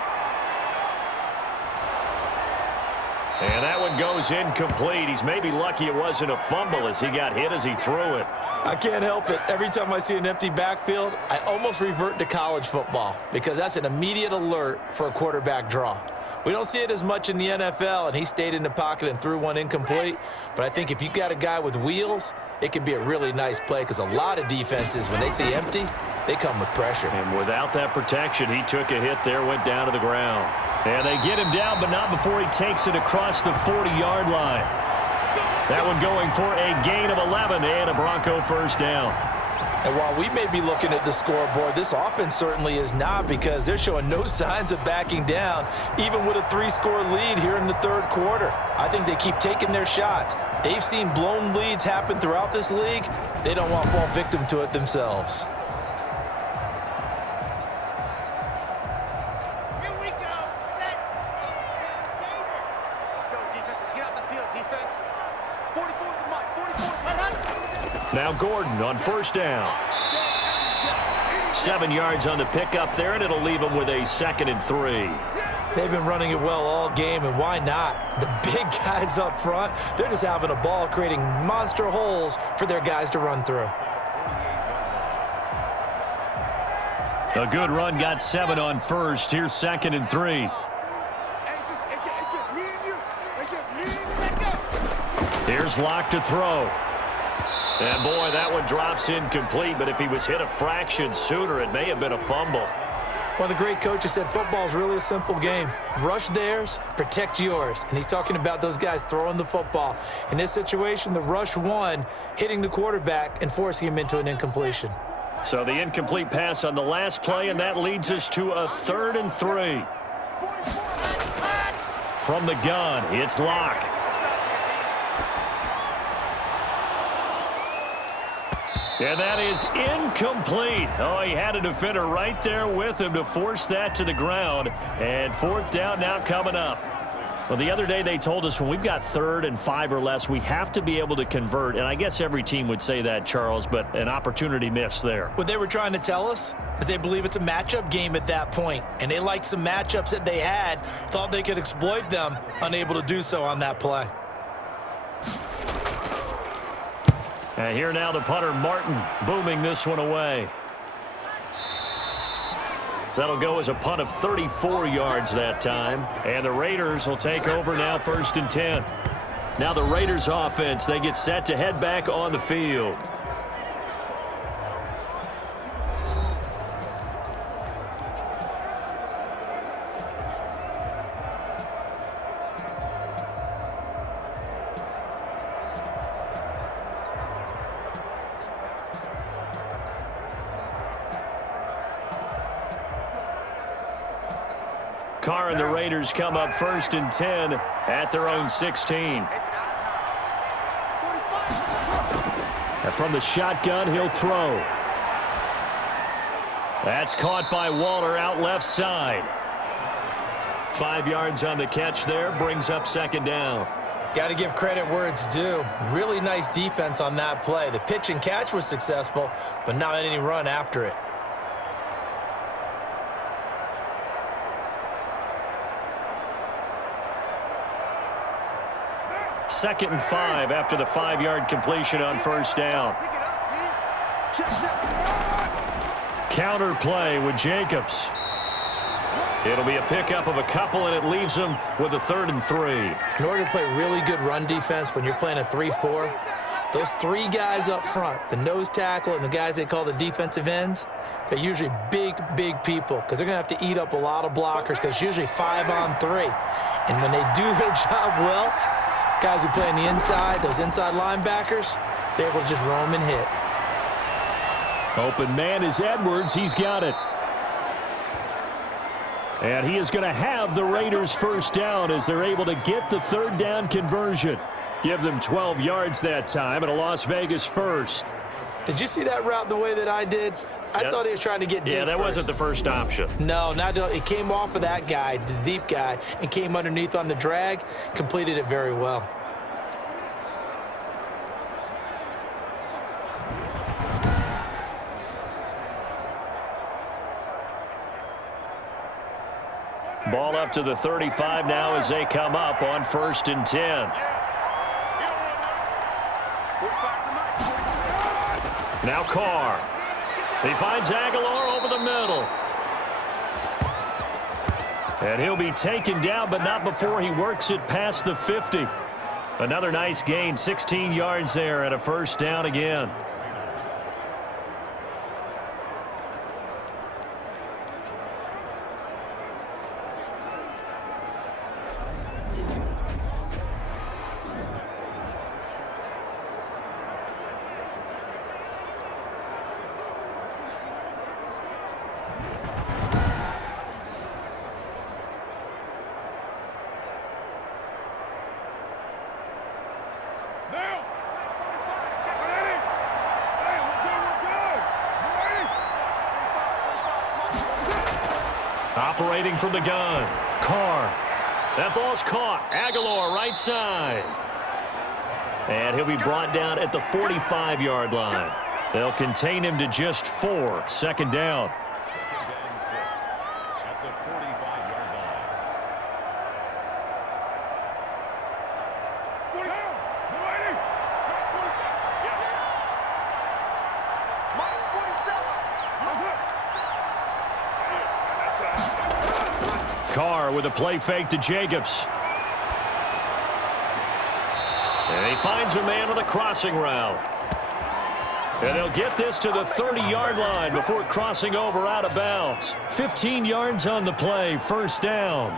And that one goes incomplete. He's maybe lucky it wasn't a fumble as he got hit as he threw it. I can't help it. Every time I see an empty backfield, I almost revert to college football because that's an immediate alert for a quarterback draw. We don't see it as much in the NFL, and he stayed in the pocket and threw one incomplete. But I think if you've got a guy with wheels, it could be a really nice play because a lot of defenses, when they see empty, they come with pressure. And without that protection, he took a hit there, went down to the ground. And they get him down, but not before he takes it across the 40-yard line. That one going for a gain of 11 and a Bronco first down. And while we may be looking at the scoreboard, this offense certainly is not because they're showing no signs of backing down, even with a 3-score lead here in the third quarter. I think they keep taking their shots. They've seen blown leads happen throughout this league. They don't want to fall victim to it themselves. Now Gordon on first down. 7 yards on the pickup there, and it'll leave him with a 2nd and 3. They've been running it well all game, and why not? The big guys up front, they're just having a ball, creating monster holes for their guys to run through. A good run, got 7 on first. Here's 2nd and 3. Here's Locke to throw. And boy, that one drops incomplete, but if he was hit a fraction sooner, it may have been a fumble. Well, the great coach has said football is really a simple game. Rush theirs, protect yours. And he's talking about those guys throwing the football. In this situation, the rush won, hitting the quarterback and forcing him into an incompletion. So the incomplete pass on the last play, and that leads us to a 3rd and 3. From the gun, it's Locke. And that is incomplete. Oh, he had a defender right there with him to force that to the ground. And 4th down now coming up. Well, the other day they told us when we've got 3rd and 5 or less, we have to be able to convert. And I guess every team would say that, Charles, but an opportunity missed there. What they were trying to tell us is they believe it's a matchup game at that point. And they liked some matchups that they had, thought they could exploit them, unable to do so on that play. And here now the punter, Martin, booming this one away. That'll go as a punt of 34 yards that time. And the Raiders will take over now 1st and 10. Now the Raiders offense, they get set to head back on the field. Carr and the Raiders come up 1st and 10 at their own 16. And from the shotgun, he'll throw. That's caught by Waller out left side. 5 yards on the catch there, brings up 2nd down. Got to give credit where it's due. Really nice defense on that play. The pitch and catch was successful, but not any run after it. Second and 5 after the 5-yard completion on 1st down. Counter play with Jacobs. It'll be a pickup of a couple, and it leaves them with a 3rd and 3. In order to play really good run defense when you're playing a 3-4, those 3 guys up front, the nose tackle and the guys they call the defensive ends, they're usually big people because they're going to have to eat up a lot of blockers because it's usually 5 on 3. And when they do their job well, guys who play on the inside, those inside linebackers, they're able to just roam and hit. Open man is Edwards. He's got it. And he is going to have the Raiders 1st down as they're able to get the 3rd down conversion. Give them 12 yards that time and a Las Vegas 1st. Did you see that route the way that I did? I thought he was trying to get deep. Yeah, that wasn't the first option. No, it came off of that guy, the deep guy, and came underneath on the drag, completed it very well. Ball up to the 35 now as they come up on 1st and 10. Now Carr. He finds Aguilar over the middle. And he'll be taken down, but not before he works it past the 50. Another nice gain, 16 yards there, and a 1st down again. Operating from the gun, Carr. That ball's caught. Aguilar right side. And he'll be brought down at the 45-yard line. They'll contain him to just 4. 2nd down. At the 45-yard Carr with a play fake to Jacobs. And he finds a man on the crossing route. And they'll get this to the 30-yard line before crossing over out of bounds. 15 yards on the play, 1st down.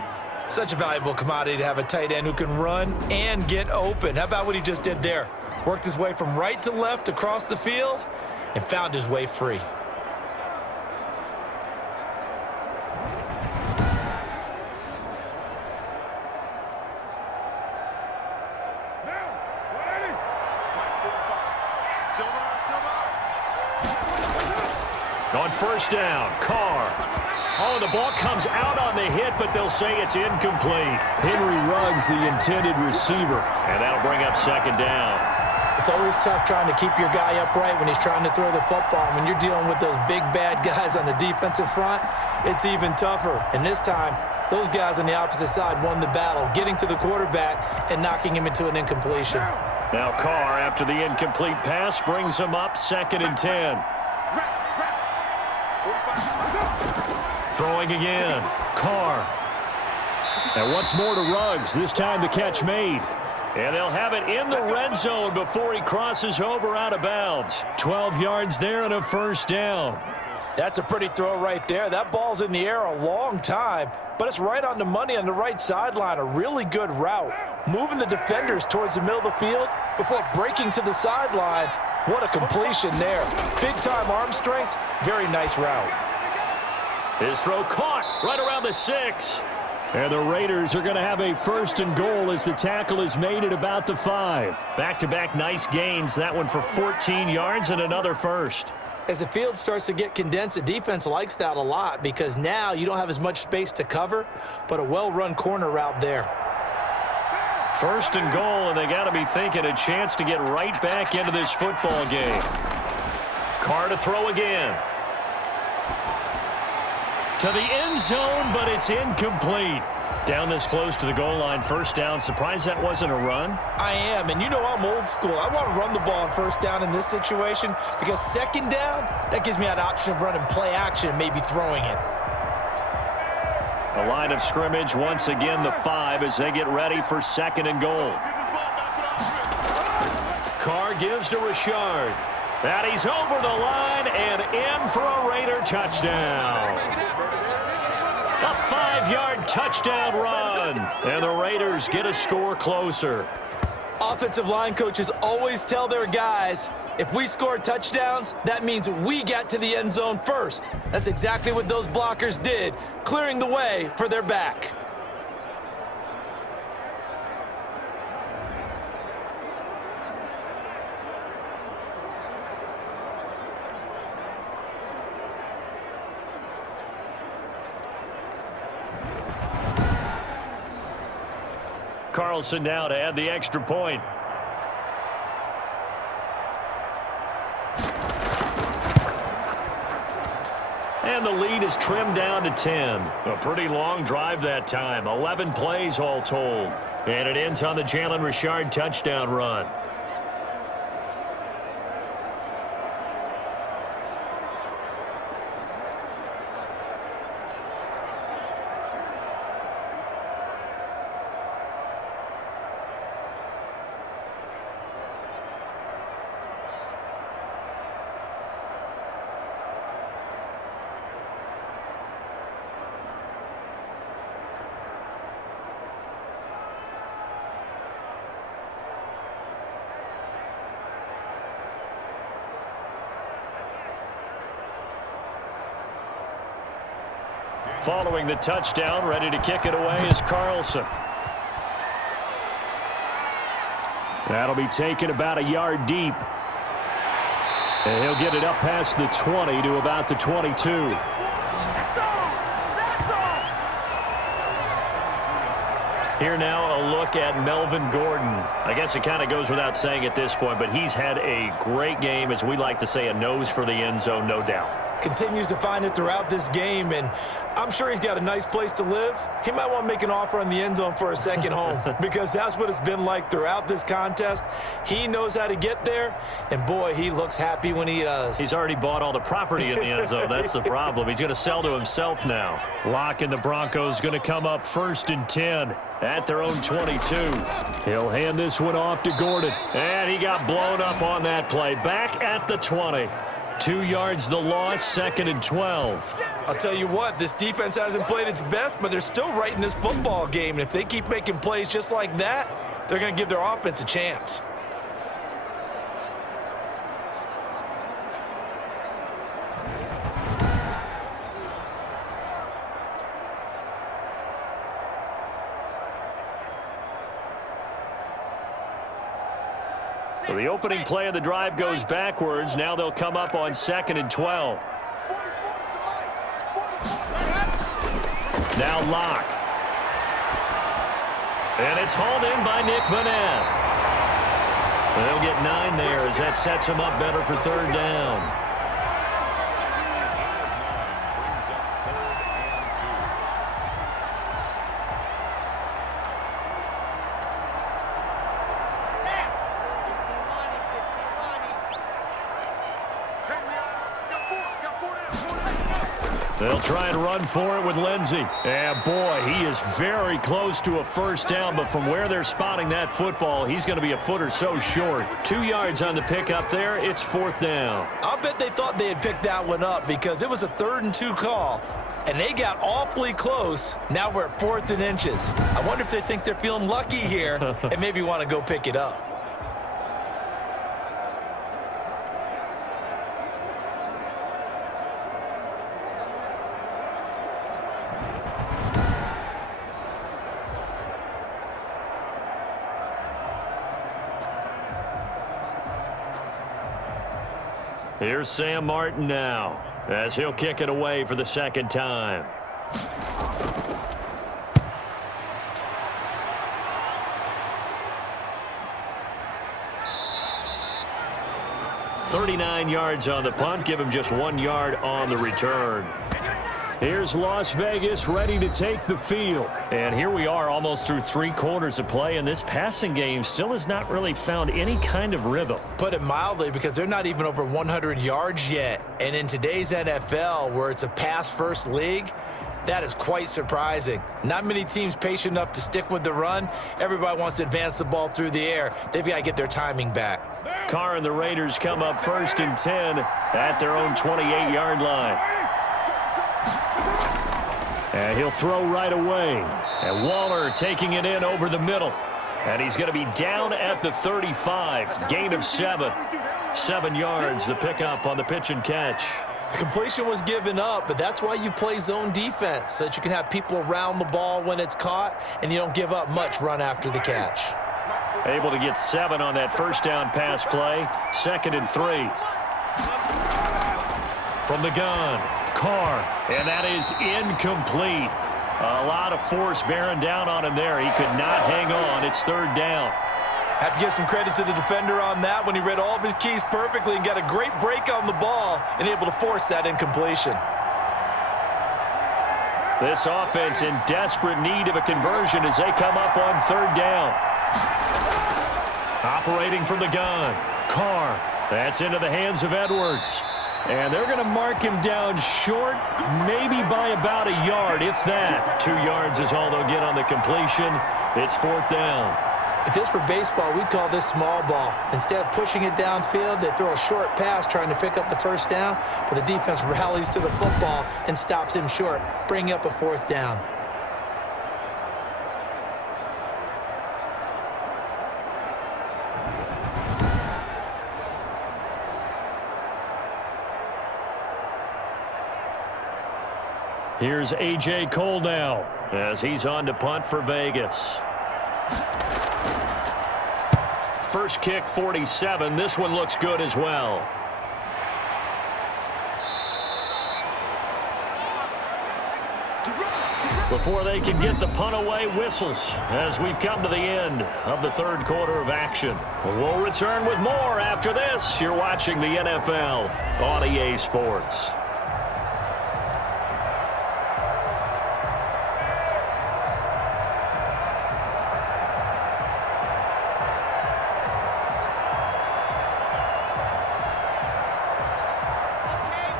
Such a valuable commodity to have a tight end who can run and get open. How about what he just did there? Worked his way from right to left across the field and found his way free. On first down, Carr. Oh, the ball comes out on the hit, but they'll say it's incomplete. Henry Ruggs, the intended receiver, and that'll bring up second down. It's always tough trying to keep your guy upright when he's trying to throw the football. When you're dealing with those big, bad guys on the defensive front, it's even tougher. And this time, those guys on the opposite side won the battle, getting to the quarterback and knocking him into an incompletion. Now Carr, after the incomplete pass, brings him up 2nd and 10. Throwing again, Carr. And once more to Ruggs, this time the catch made. And they'll have it in the red zone before he crosses over out of bounds. 12 yards there and a first down. That's a pretty throw right there. That ball's in the air a long time, but it's right on the money on the right sideline. A really good route. Moving the defenders towards the middle of the field before breaking to the sideline. What a completion there. Big-time arm strength. Very nice route. His throw caught right around the 6. And the Raiders are going to have a 1st and goal as the tackle is made at about the 5. Back-to-back nice gains. That one for 14 yards and another first. As the field starts to get condensed, the defense likes that a lot because now you don't have as much space to cover, but a well-run corner route there. 1st and goal, and they got to be thinking a chance to get right back into this football game. Carr to throw again. To the end zone, but it's incomplete. Down this close to the goal line, first down. Surprised that wasn't a run? I am, and you know I'm old school. I want to run the ball on first down in this situation because 2nd down, that gives me that option of running play action, maybe throwing it. The line of scrimmage, once again, the 5 as they get ready for 2nd and goal. Carr gives to Richard. And he's over the line and in for a Raider touchdown. A 5-yard touchdown run. And the Raiders get a score closer. Offensive line coaches always tell their guys, if we score touchdowns, that means we get to the end zone first. That's exactly what those blockers did, clearing the way for their back. Carlson now to add the extra point. And the lead is trimmed down to 10. A pretty long drive that time. 11 plays all told. And it ends on the Jalen Richard touchdown run. Following the touchdown, ready to kick it away is Carlson. That'll be taken about a yard deep. And he'll get it up past the 20 to about the 22. Here now, a look at Melvin Gordon. I guess it kind of goes without saying at this point, but he's had a great game, as we like to say, a nose for the end zone, no doubt. Continues to find it throughout this game, and I'm sure he's got a nice place to live. He might want to make an offer on the end zone for a second home because that's what it's been like throughout this contest. He knows how to get there, and boy, he looks happy when he does. He's already bought all the property in the end zone. That's the problem. He's going to sell to himself now. Locke and the Broncos going to come up 1st and 10 at their own 22. He'll hand this one off to Gordon, and he got blown up on that play. Back at the 20. 2 yards the loss, 2nd and 12. I'll tell you what, this defense hasn't played its best, but they're still right in this football game. And if they keep making plays just like that, they're going to give their offense a chance. So the opening play of the drive goes backwards. Now they'll come up on 2nd and 12. Now Locke. And it's hauled in by Nick Vanette. They'll get 9 there as that sets him up better for third down. They'll try and run for it with Lindsey. And, boy, he is very close to a first down, but from where they're spotting that football, he's going to be a foot or so short. 2 yards on the pickup there. It's fourth down. I'll bet they thought they had picked that one up because it was a 3rd and 2 call, and they got awfully close. Now we're at 4th and inches. I wonder if they think they're feeling lucky here and maybe want to go pick it up. Here's Sam Martin now as he'll kick it away for the second time. "39 yards on the punt, give him just 1 yard on the return." Here's Las Vegas ready to take the field. And here we are almost through 3 quarters of play, and this passing game still has not really found any kind of rhythm. Put it mildly, because they're not even over 100 yards yet. And in today's NFL, where it's a pass-first league, that is quite surprising. Not many teams patient enough to stick with the run. Everybody wants to advance the ball through the air. They've got to get their timing back. Carr and the Raiders come up 1st and 10 at their own 28-yard line. And he'll throw right away. And Waller taking it in over the middle. And he's going to be down at the 35. Gain of 7. 7 yards, the pickup on the pitch and catch. The completion was given up, but that's why you play zone defense, so that you can have people around the ball when it's caught, and you don't give up much run after the catch. Able to get 7 on that first down pass play. 2nd and 3. From the gun, Carr, and that is incomplete. A lot of force bearing down on him there. He could not hang on. It's 3rd down. Have to give some credit to the defender on that when he read all of his keys perfectly and got a great break on the ball and able to force that incompletion. This offense in desperate need of a conversion as they come up on 3rd down. Operating from the gun, Carr. That's into the hands of Edwards. And they're going to mark him down short, maybe by about a yard, if that. 2 yards is all they'll get on the completion. It's 4th down. If this were baseball, we'd call this small ball. Instead of pushing it downfield, they throw a short pass trying to pick up the first down, but the defense rallies to the football and stops him short, bringing up a 4th down. Here's A.J. Cole now as he's on to punt for Vegas. First kick, 47. This one looks good as well. Before they can get the punt away, whistles as we've come to the end of the 3rd quarter of action. We'll return with more after this. You're watching the NFL on EA Sports.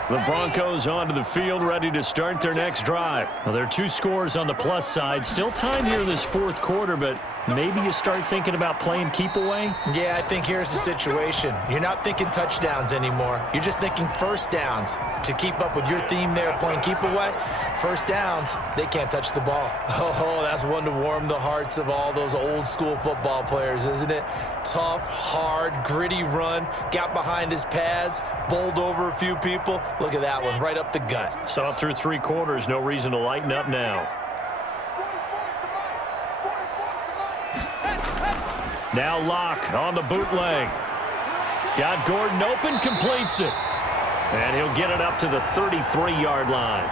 The Broncos onto the field, ready to start their next drive. Well, there are 2 scores on the plus side. Still time here in this 4th quarter, but maybe you start thinking about playing keep away? Yeah, I think here's the situation. You're not thinking touchdowns anymore. You're just thinking first downs. To keep up with your theme there, playing keep away, first downs, they can't touch the ball. Oh, that's one to warm the hearts of all those old school football players, isn't it? Tough, hard, gritty run, got behind his pads, bowled over a few people. Look at that one, right up the gut. Saw it through 3 quarters, no reason to lighten up now. Now Locke on the bootleg. Got Gordon open, completes it. And he'll get it up to the 33-yard line.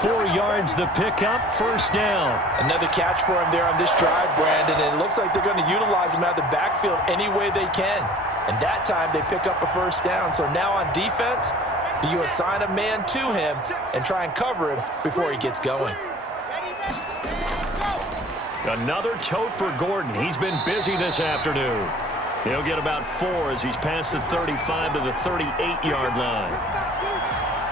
4 yards the pickup, first down. Another catch for him there on this drive, Brandon, and it looks like they're going to utilize him out of the backfield any way they can. And that time they pick up a first down. So now on defense, do you assign a man to him and try and cover him before he gets going? Another tote for Gordon. He's been busy this afternoon. He'll get about 4 as he's past the 35 to the 38-yard line.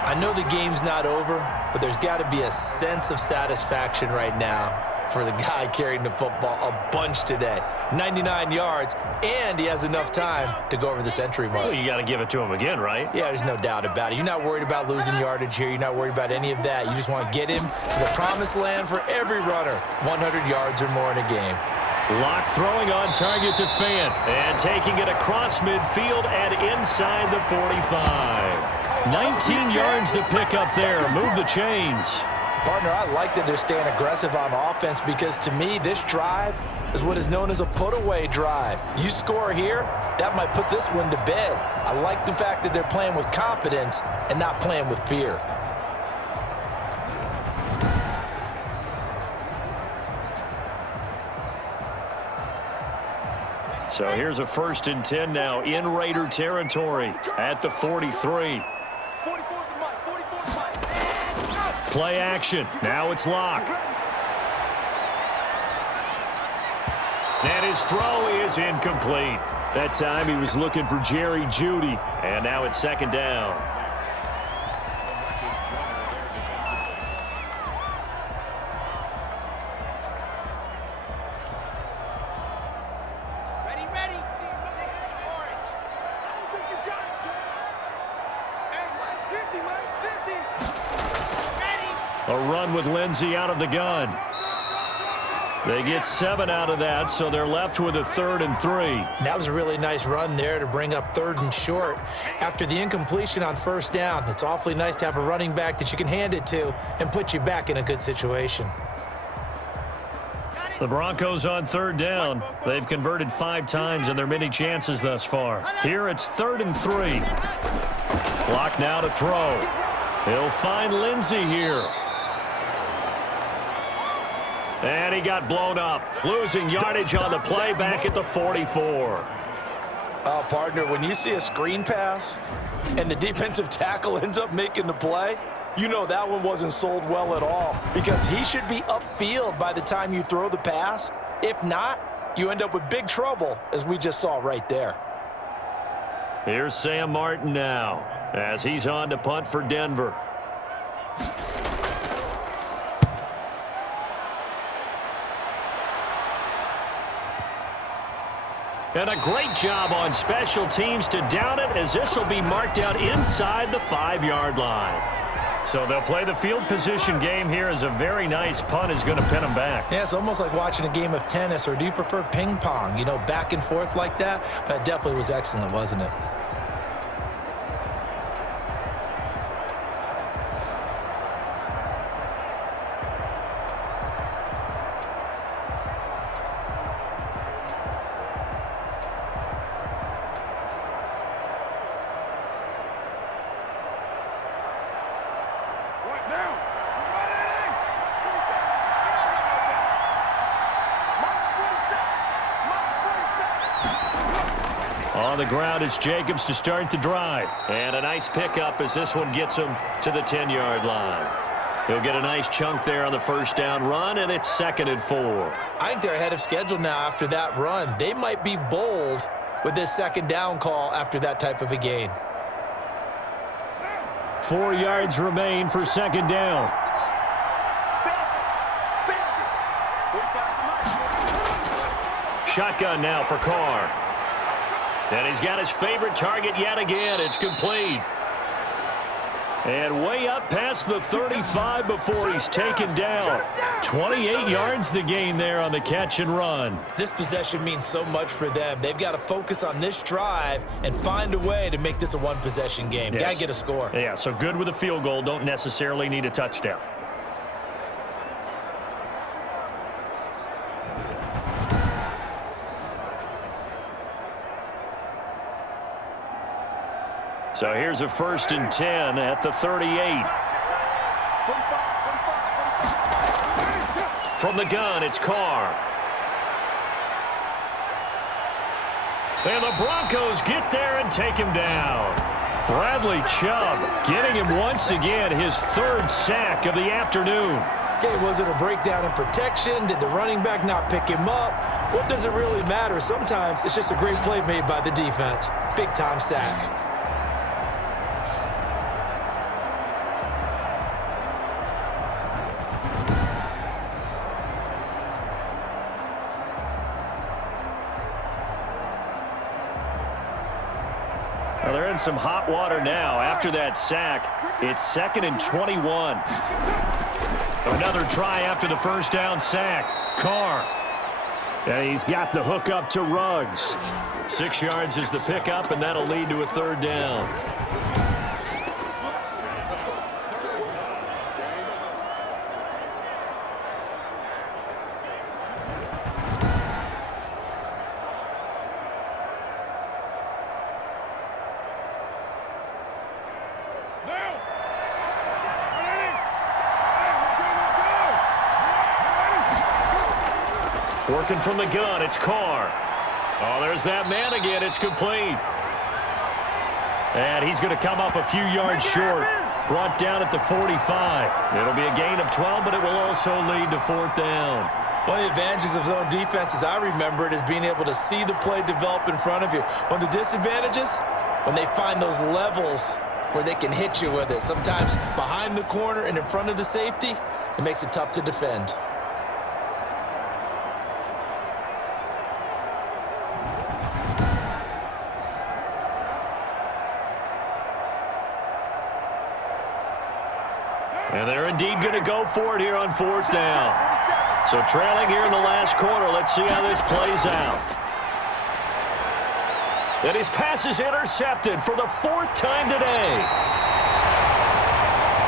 I know the game's not over, but there's got to be a sense of satisfaction right now for the guy carrying the football a bunch today. 99 yards, and he has enough time to go over the century mark. Well, you got to give it to him again, right? Yeah, there's no doubt about it. You're not worried about losing yardage here. You're not worried about any of that. You just want to get him to the promised land for every runner, 100 yards or more in a game. Lock throwing on target to Fant, and taking it across midfield and inside the 45. 19 yards to pick up there. Move the chains. Partner, I like that they're staying aggressive on offense because to me, this drive is what is known as a put-away drive. You score here, that might put this one to bed. I like the fact that they're playing with confidence and not playing with fear. So here's a 1st and 10 now in Raider territory at the 43. Play action. Now it's Locke. And his throw is incomplete. That time he was looking for Jerry Jeudy. And now it's 2nd down. Ready. 60 orange. I don't think you've got it, sir. Hey, Mike's 50, Mike's 50. A run with Lindsey out of the gun. They get 7 out of that, so they're left with a 3rd and 3. That was a really nice run there to bring up 3rd and short. After the incompletion on 1st down, it's awfully nice to have a running back that you can hand it to and put you back in a good situation. The Broncos on 3rd down. They've converted 5 times in their many chances thus far. Here it's 3rd and 3. Lock now to throw. He'll find Lindsey here. And he got blown up, losing yardage on the play back at the 44. Oh, partner, when you see a screen pass and the defensive tackle ends up making the play, you know that one wasn't sold well at all because he should be upfield by the time you throw the pass. If not, you end up with big trouble, as we just saw right there. Here's Sam Martin now as he's on to punt for Denver. And a great job on special teams to down it, as this will be marked out inside the 5-yard line. So they'll play the field position game here as a very nice punt is going to pin them back. Yeah, it's almost like watching a game of tennis, or do you prefer ping pong? You know, back and forth like that? That definitely was excellent, wasn't it? On the ground, it's Jacobs to start the drive. And a nice pickup as this one gets him to the 10-yard line. He'll get a nice chunk there on the 1st down run, and it's 2nd and 4. I think they're ahead of schedule now after that run. They might be bold with this 2nd down call after that type of a gain. 4 yards remain for 2nd down. Shotgun now for Carr. And he's got his favorite target yet again. It's complete. And way up past the 35 before he's taken down. 28 yards the gain there on the catch and run. This possession means so much for them. They've got to focus on this drive and find a way to make this a one-possession game. Yes. Got to get a score. Yeah, so good with a field goal. Don't necessarily need a touchdown. So here's a 1st and 10 at the 38. From the gun, it's Carr. And the Broncos get there and take him down. Bradley Chubb getting him once again his third sack of the afternoon. Okay, was it a breakdown in protection? Did the running back not pick him up? What does it really matter? Sometimes it's just a great play made by the defense. Big-time sack. Well, they're in some hot water now. After that sack, it's 2nd and 21. Another try after the first down sack. Carr. And he's got the hook up to Ruggs. 6 yards is the pickup, and that'll lead to a third down. Working from the gun, it's Carr. Oh, there's that man again. It's complete. And he's going to come up a few yards short. Brought down at the 45. It'll be a gain of 12, but it will also lead to 4th down. One of the advantages of zone defense, as I remember it, is being able to see the play develop in front of you. One of the disadvantages, when they find those levels where they can hit you with it. Sometimes behind the corner and in front of the safety, it makes it tough to defend. And they're indeed going to go for it here on 4th down. So trailing here in the last quarter. Let's see how this plays out. And his pass is intercepted for the 4th time today.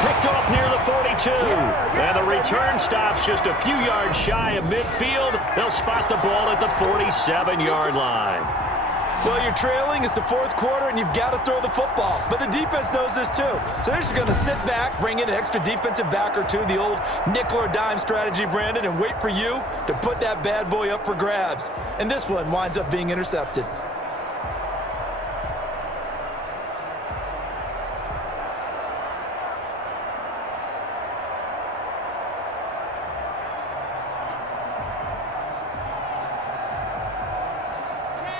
Picked off near the 42. And the return stops just a few yards shy of midfield. They'll spot the ball at the 47-yard line. Well, you're trailing. It's the 4th quarter, and you've got to throw the football. But the defense knows this, too. So they're just going to sit back, bring in an extra defensive back or two, the old nickel or dime strategy, Brandon, and wait for you to put that bad boy up for grabs. And this one winds up being intercepted.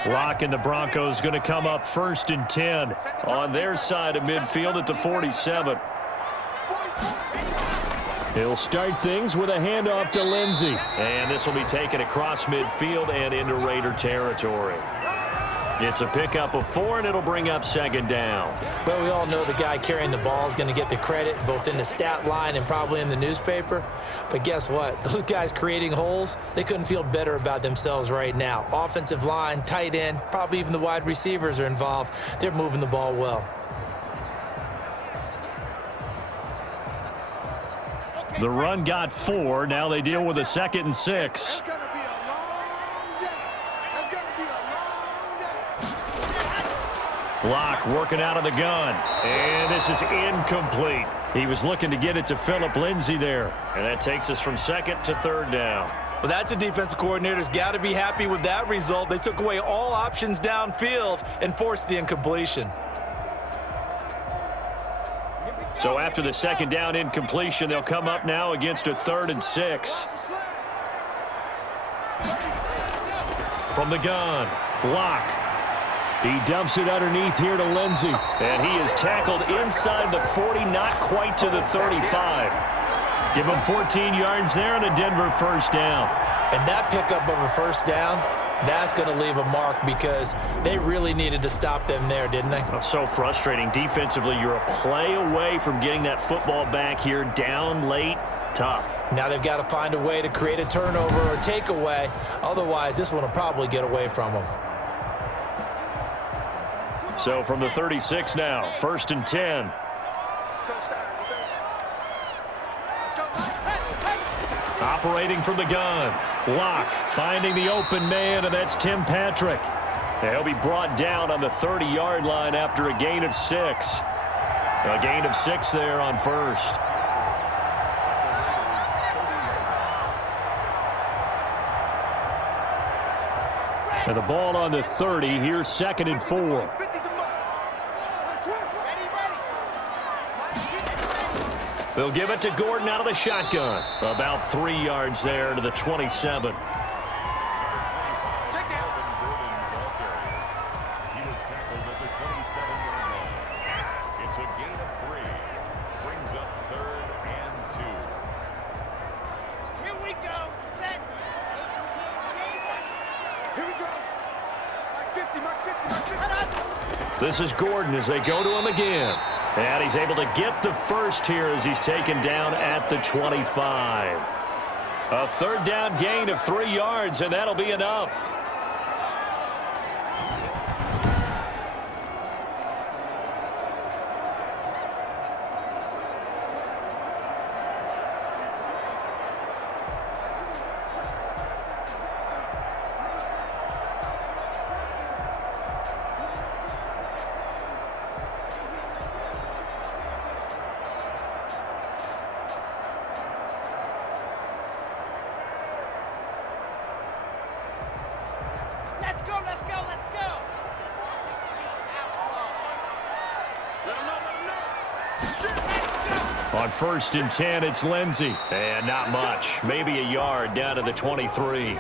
Lock and the Broncos going to come up 1st and 10 on their side of midfield at the 47. He'll start things with a handoff to Lindsey. And this will be taken across midfield and into Raider territory. It's a pickup of 4, and it'll bring up 2nd down. But we all know the guy carrying the ball is going to get the credit both in the stat line and probably in the newspaper. But guess what? Those guys creating holes, they couldn't feel better about themselves right now. Offensive line, tight end, probably even the wide receivers are involved. They're moving the ball well. The run got 4. Now they deal with a 2nd and 6. Lock working out of the gun. And this is incomplete. He was looking to get it to Phillip Lindsay there. And that takes us from 2nd to 3rd down. Well, that's a defensive coordinator's got to be happy with that result. They took away all options downfield and forced the incompletion. So after the 2nd down incompletion, they'll come up now against a 3rd and 6. From the gun, Lock. He dumps it underneath here to Lindsey. And he is tackled inside the 40, not quite to the 35. Give him 14 yards there and a Denver 1st down. And that pickup of a 1st down, that's going to leave a mark because they really needed to stop them there, didn't they? Oh, so frustrating. Defensively, you're a play away from getting that football back here down late. Tough. Now they've got to find a way to create a turnover or takeaway. Otherwise, this one will probably get away from them. So from the 36 now, 1st and 10. Operating from the gun. Lock finding the open man, and that's Tim Patrick. He'll be brought down on the 30-yard line after a gain of 6. A gain of 6 there on 1st. And the ball on the 30. Here's 2nd and 4. Ready, ready. They'll give it to Gordon out of the shotgun. About 3 yards there to the 27. Check down. He was tackled at the 27-yard line. It's a gain of 3. Brings up 3rd and 2. Here we go. Set. 18. Here we go. Max 50, Max 50, Max 50. This is Gordon as they go to him again. And he's able to get the first here as he's taken down at the 25. A 3rd down gain of 3 yards, and that'll be enough. Let's go, let's go, let's go. 16 outlaws. Let him know. Shoot, let's go. On 1st and 10, it's Lindsey. And not much. Maybe a yard down to the 23.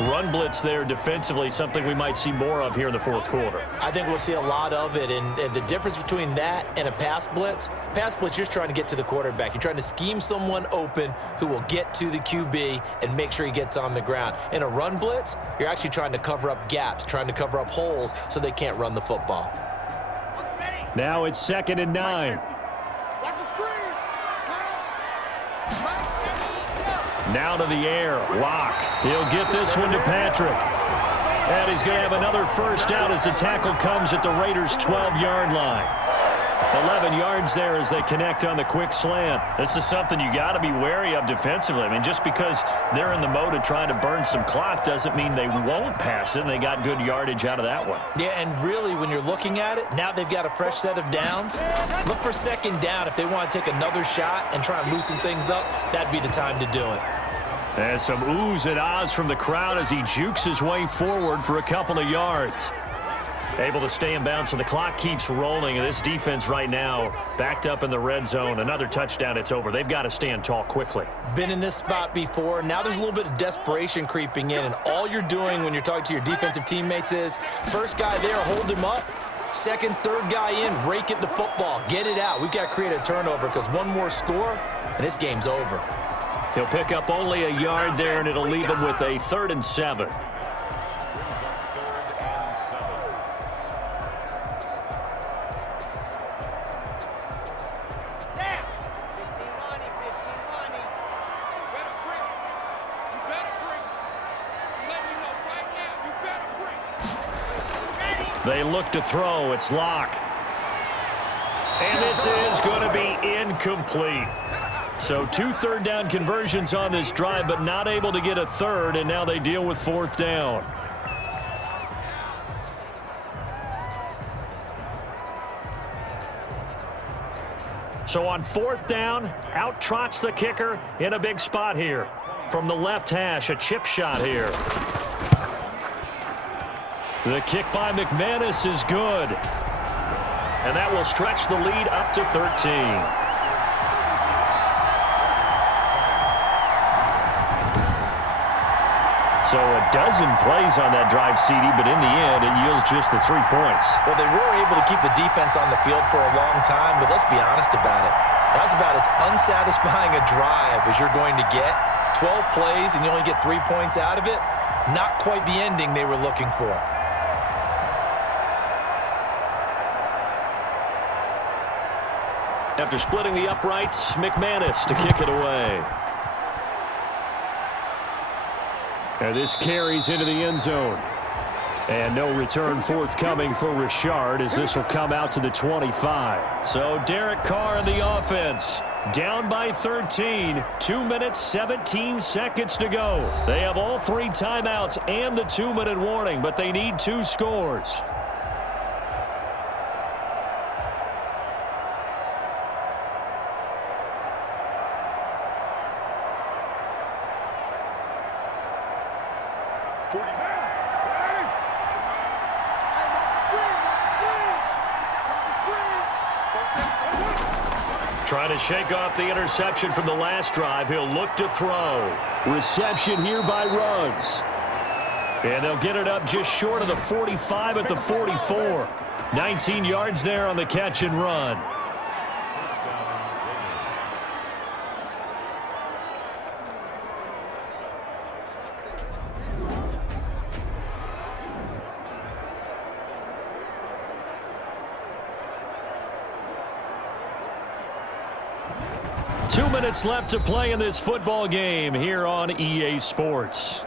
Run blitz there defensively, something we might see more of here in the 4th quarter. I think we'll see a lot of it, and the difference between that and a pass blitz, you're just trying to get to the quarterback. You're trying to scheme someone open who will get to the QB and make sure he gets on the ground. In a run blitz, you're actually trying to cover up gaps, trying to cover up holes so they can't run the football. On the ready. Now it's 2nd and 9. Watch the screen. Max, ready, go. Now to the air. Lock. He'll get this one to Patrick. And he's going to have another first down as the tackle comes at the Raiders' 12-yard line. 11 yards there as they connect on the quick slant. This is something you got to be wary of defensively. I mean, just because they're in the mode of trying to burn some clock doesn't mean they won't pass it, and they got good yardage out of that one. Yeah, and really, when you're looking at it, now they've got a fresh set of downs. Look for 2nd down. If they want to take another shot and try and loosen things up, that'd be the time to do it. And some oohs and ahs from the crowd as he jukes his way forward for a couple of yards. Able to stay in bounds, so the clock keeps rolling. And this defense right now backed up in the red zone. Another touchdown, it's over. They've got to stand tall quickly. Been in this spot before. Now there's a little bit of desperation creeping in, and all you're doing when you're talking to your defensive teammates is first guy there, hold him up. 2nd, 3rd guy in, rake at the football. Get it out. We've got to create a turnover because one more score, and this game's over. He'll pick up only a yard there, and it'll leave him with a 3rd and 7. Down. 15 Lonnie, 15 Lonnie. Better bring. You better bring. Let me know right now. You better bring. Ready. They look to throw. It's Lock. And this is going to be incomplete. So 2 3rd down conversions on this drive, but not able to get a 3rd, and now they deal with 4th down. So on 4th down, out trots the kicker in a big spot here. From the left hash, a chip shot here. The kick by McManus is good. And that will stretch the lead up to 13. So a dozen plays on that drive, CD, but in the end, it yields just the 3 points. Well, they were able to keep the defense on the field for a long time, but let's be honest about it. That was about as unsatisfying a drive as you're going to get. 12 plays and you only get 3 points out of it. Not quite the ending they were looking for. After splitting the uprights, McManus to kick it away. And this carries into the end zone. And no return forthcoming for Richard as this will come out to the 25. So Derek Carr in the offense. Down by 13. 2 minutes, 17 seconds to go. They have all 3 timeouts and the 2-minute warning, but they need 2 scores. Trying to shake off the interception from the last drive. He'll look to throw. Reception here by Ruggs. And they'll get it up just short of the 45 at the 44. 19 yards there on the catch and run. Two minutes left to play in this football game here on EA Sports.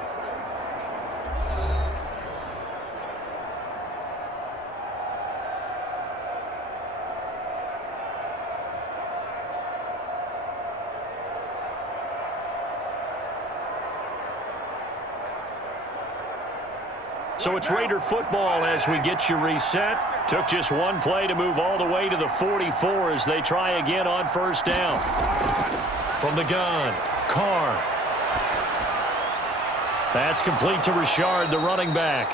So it's Raider football as we get you reset. Took just one play to move all the way to the 44 as they try again on first down. From the gun, Carr. That's complete to Richard, the running back.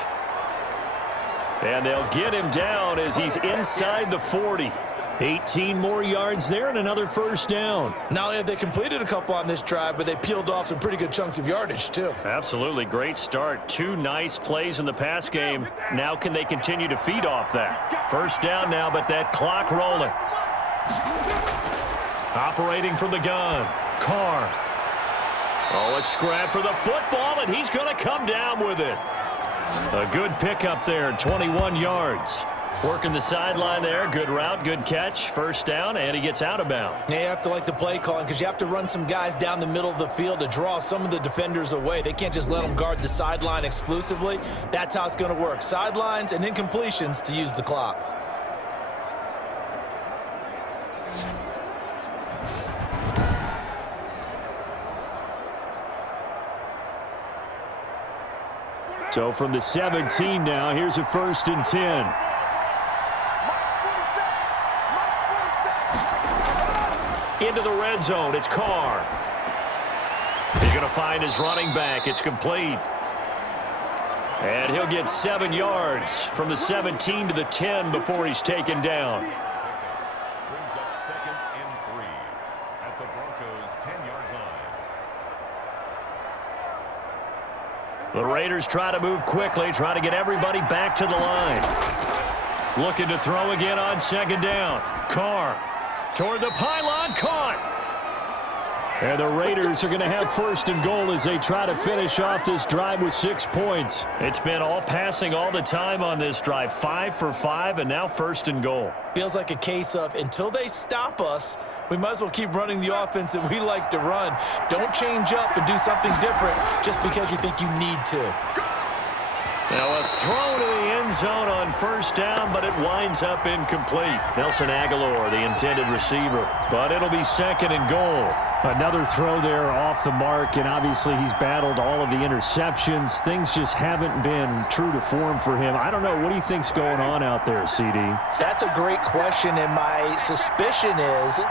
And they'll get him down as he's inside the 40. 18 more yards there and another first down. Not only have they completed a couple on this drive, but they peeled off some pretty good chunks of yardage, too. Absolutely great start. Two nice plays in the pass game. Now can they continue to feed off that? First down now, but that clock rolling. Operating from the gun, Carr. Oh, a scrap for the football, and he's going to come down with it. A good pickup there, 21 yards. Working the sideline there. Good route, good catch. First down, and he gets out of bounds. Yeah, you have to like the play calling because you have to run some guys down the middle of the field to draw some of the defenders away. They can't just let them guard the sideline exclusively. That's how it's going to work. Sidelines and incompletions to use the clock. So from the 17 now, here's a 1st and 10. Into the red zone, it's Carr. He's going to find his running back. It's complete. And he'll get 7 yards from the 17 to the 10 before he's taken down. Brings up 2nd and 3 at the Broncos' 10-yard line. The Raiders try to move quickly, try to get everybody back to the line. Looking to throw again on 2nd down. Carr. Toward the pylon, caught. And the Raiders are going to have 1st and goal as they try to finish off this drive with 6 points. It's been all passing all the time on this drive. 5 for 5, and now 1st and goal. Feels like a case of until they stop us, we might as well keep running the offense that we like to run. Don't change up and do something different just because you think you need to. Now a throw to the end zone on 1st down, but it winds up incomplete. Nelson Aguilar, the intended receiver, but it'll be 2nd and goal. Another throw there off the mark, and obviously he's battled all of the interceptions. Things just haven't been true to form for him. I don't know. What do you think's going on out there, CD? That's a great question, and my suspicion is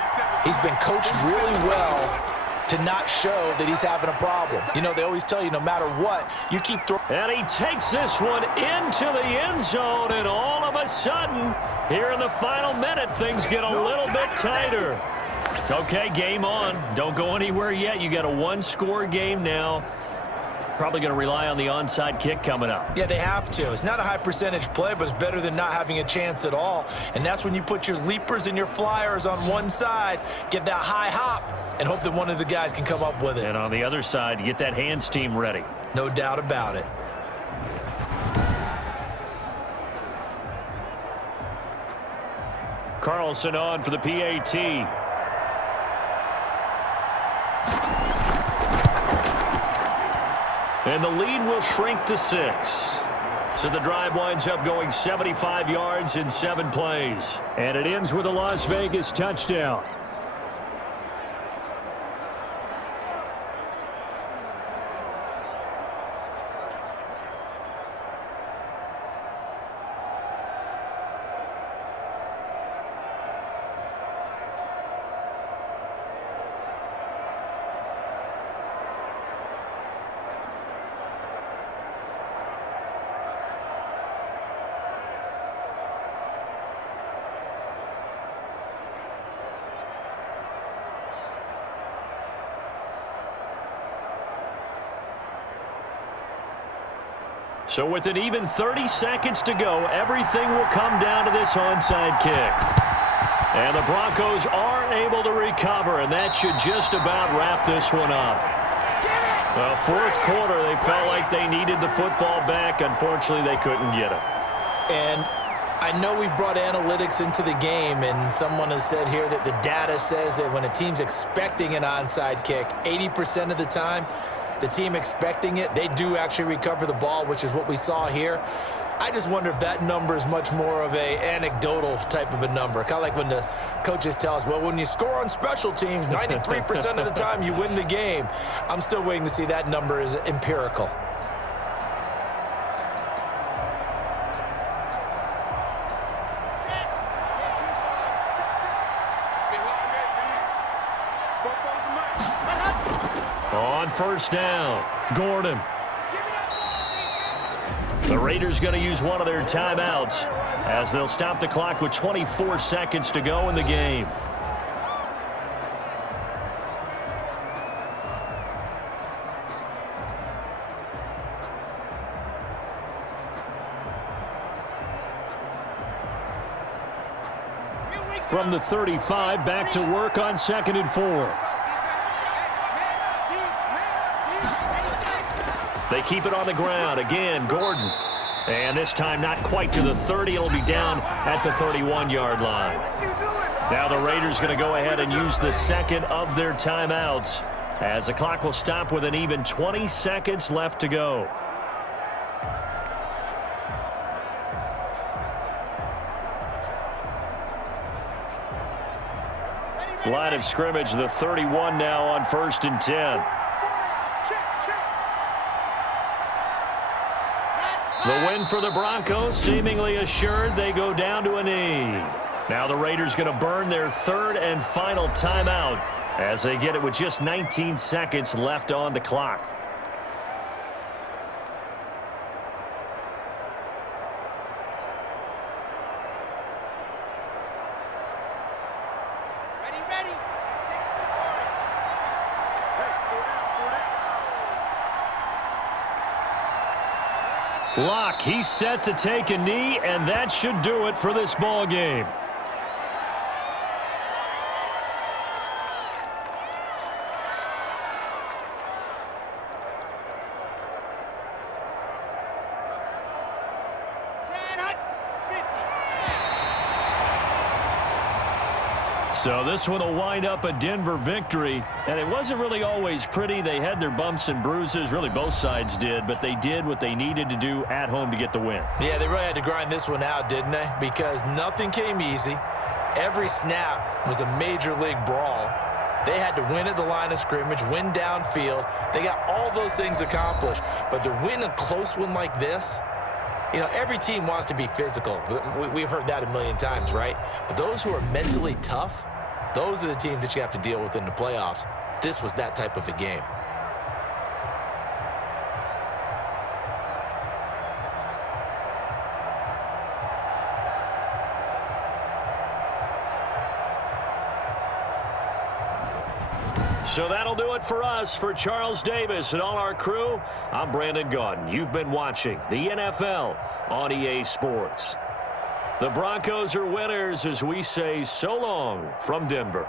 he's been coached really well to not show that he's having a problem. You know, they always tell you no matter what, you keep throwing. And he takes this one into the end zone, and all of a sudden, here in the final minute, things get a little bit tighter. Okay, game on. Don't go anywhere yet. You got a 1-score game now. Probably going to rely on the onside kick coming up. Yeah, they have to. It's not a high percentage play, but it's better than not having a chance at all. And that's when you put your leapers and your flyers on one side, get that high hop, and hope that one of the guys can come up with it. And on the other side, get that hands team ready. No doubt about it. Carlson on for the PAT. And the lead will shrink to 6. So the drive winds up going 75 yards in 7 plays. And it ends with a Las Vegas touchdown. So with an even 30 seconds to go, everything will come down to this onside kick. And the Broncos are able to recover, and that should just about wrap this one up. Well, fourth quarter, they felt like they needed the football back. Unfortunately, they couldn't get it. And I know we brought analytics into the game, and someone has said here that the data says that when a team's expecting an onside kick, 80% of the time, the team expecting it, they do actually recover the ball, which is what we saw here. I just wonder if that number is much more of a anecdotal type of a number. Kind of like when the coaches tell us, well, when you score on special teams, 93% of the time you win the game. I'm still waiting to see that number is empirical. On first down, Gordon. The Raiders going to use one of their timeouts as they'll stop the clock with 24 seconds to go in the game. From the 35, back to work on 2nd and 4. They keep it on the ground. Again, Gordon. And this time not quite to the 30. It'll be down at the 31-yard line. Now the Raiders going to go ahead and use the second of their timeouts as the clock will stop with an even 20 seconds left to go. Line of scrimmage, the 31 now on 1st and 10. The win for the Broncos seemingly assured. They go down to a knee. Now the Raiders going to burn their third and final timeout as they get it with just 19 seconds left on the clock. Ready. 60 orange. Locke, he's set to take a knee, and that should do it for this ball game. So this one will wind up a Denver victory, and it wasn't really always pretty. They had their bumps and bruises, really both sides did, but they did what they needed to do at home to get the win. Yeah, they really had to grind this one out, didn't they? Because nothing came easy. Every snap was a major league brawl. They had to win at the line of scrimmage, win downfield. They got all those things accomplished, but to win a close one like this, you know, every team wants to be physical. We've heard that a million times, right? But those who are mentally tough, those are the teams that you have to deal with in the playoffs. This was that type of a game. So that'll do it for us. For Charles Davis and all our crew, I'm Brandon Gaudin. You've been watching the NFL on EA Sports. The Broncos are winners as we say so long from Denver.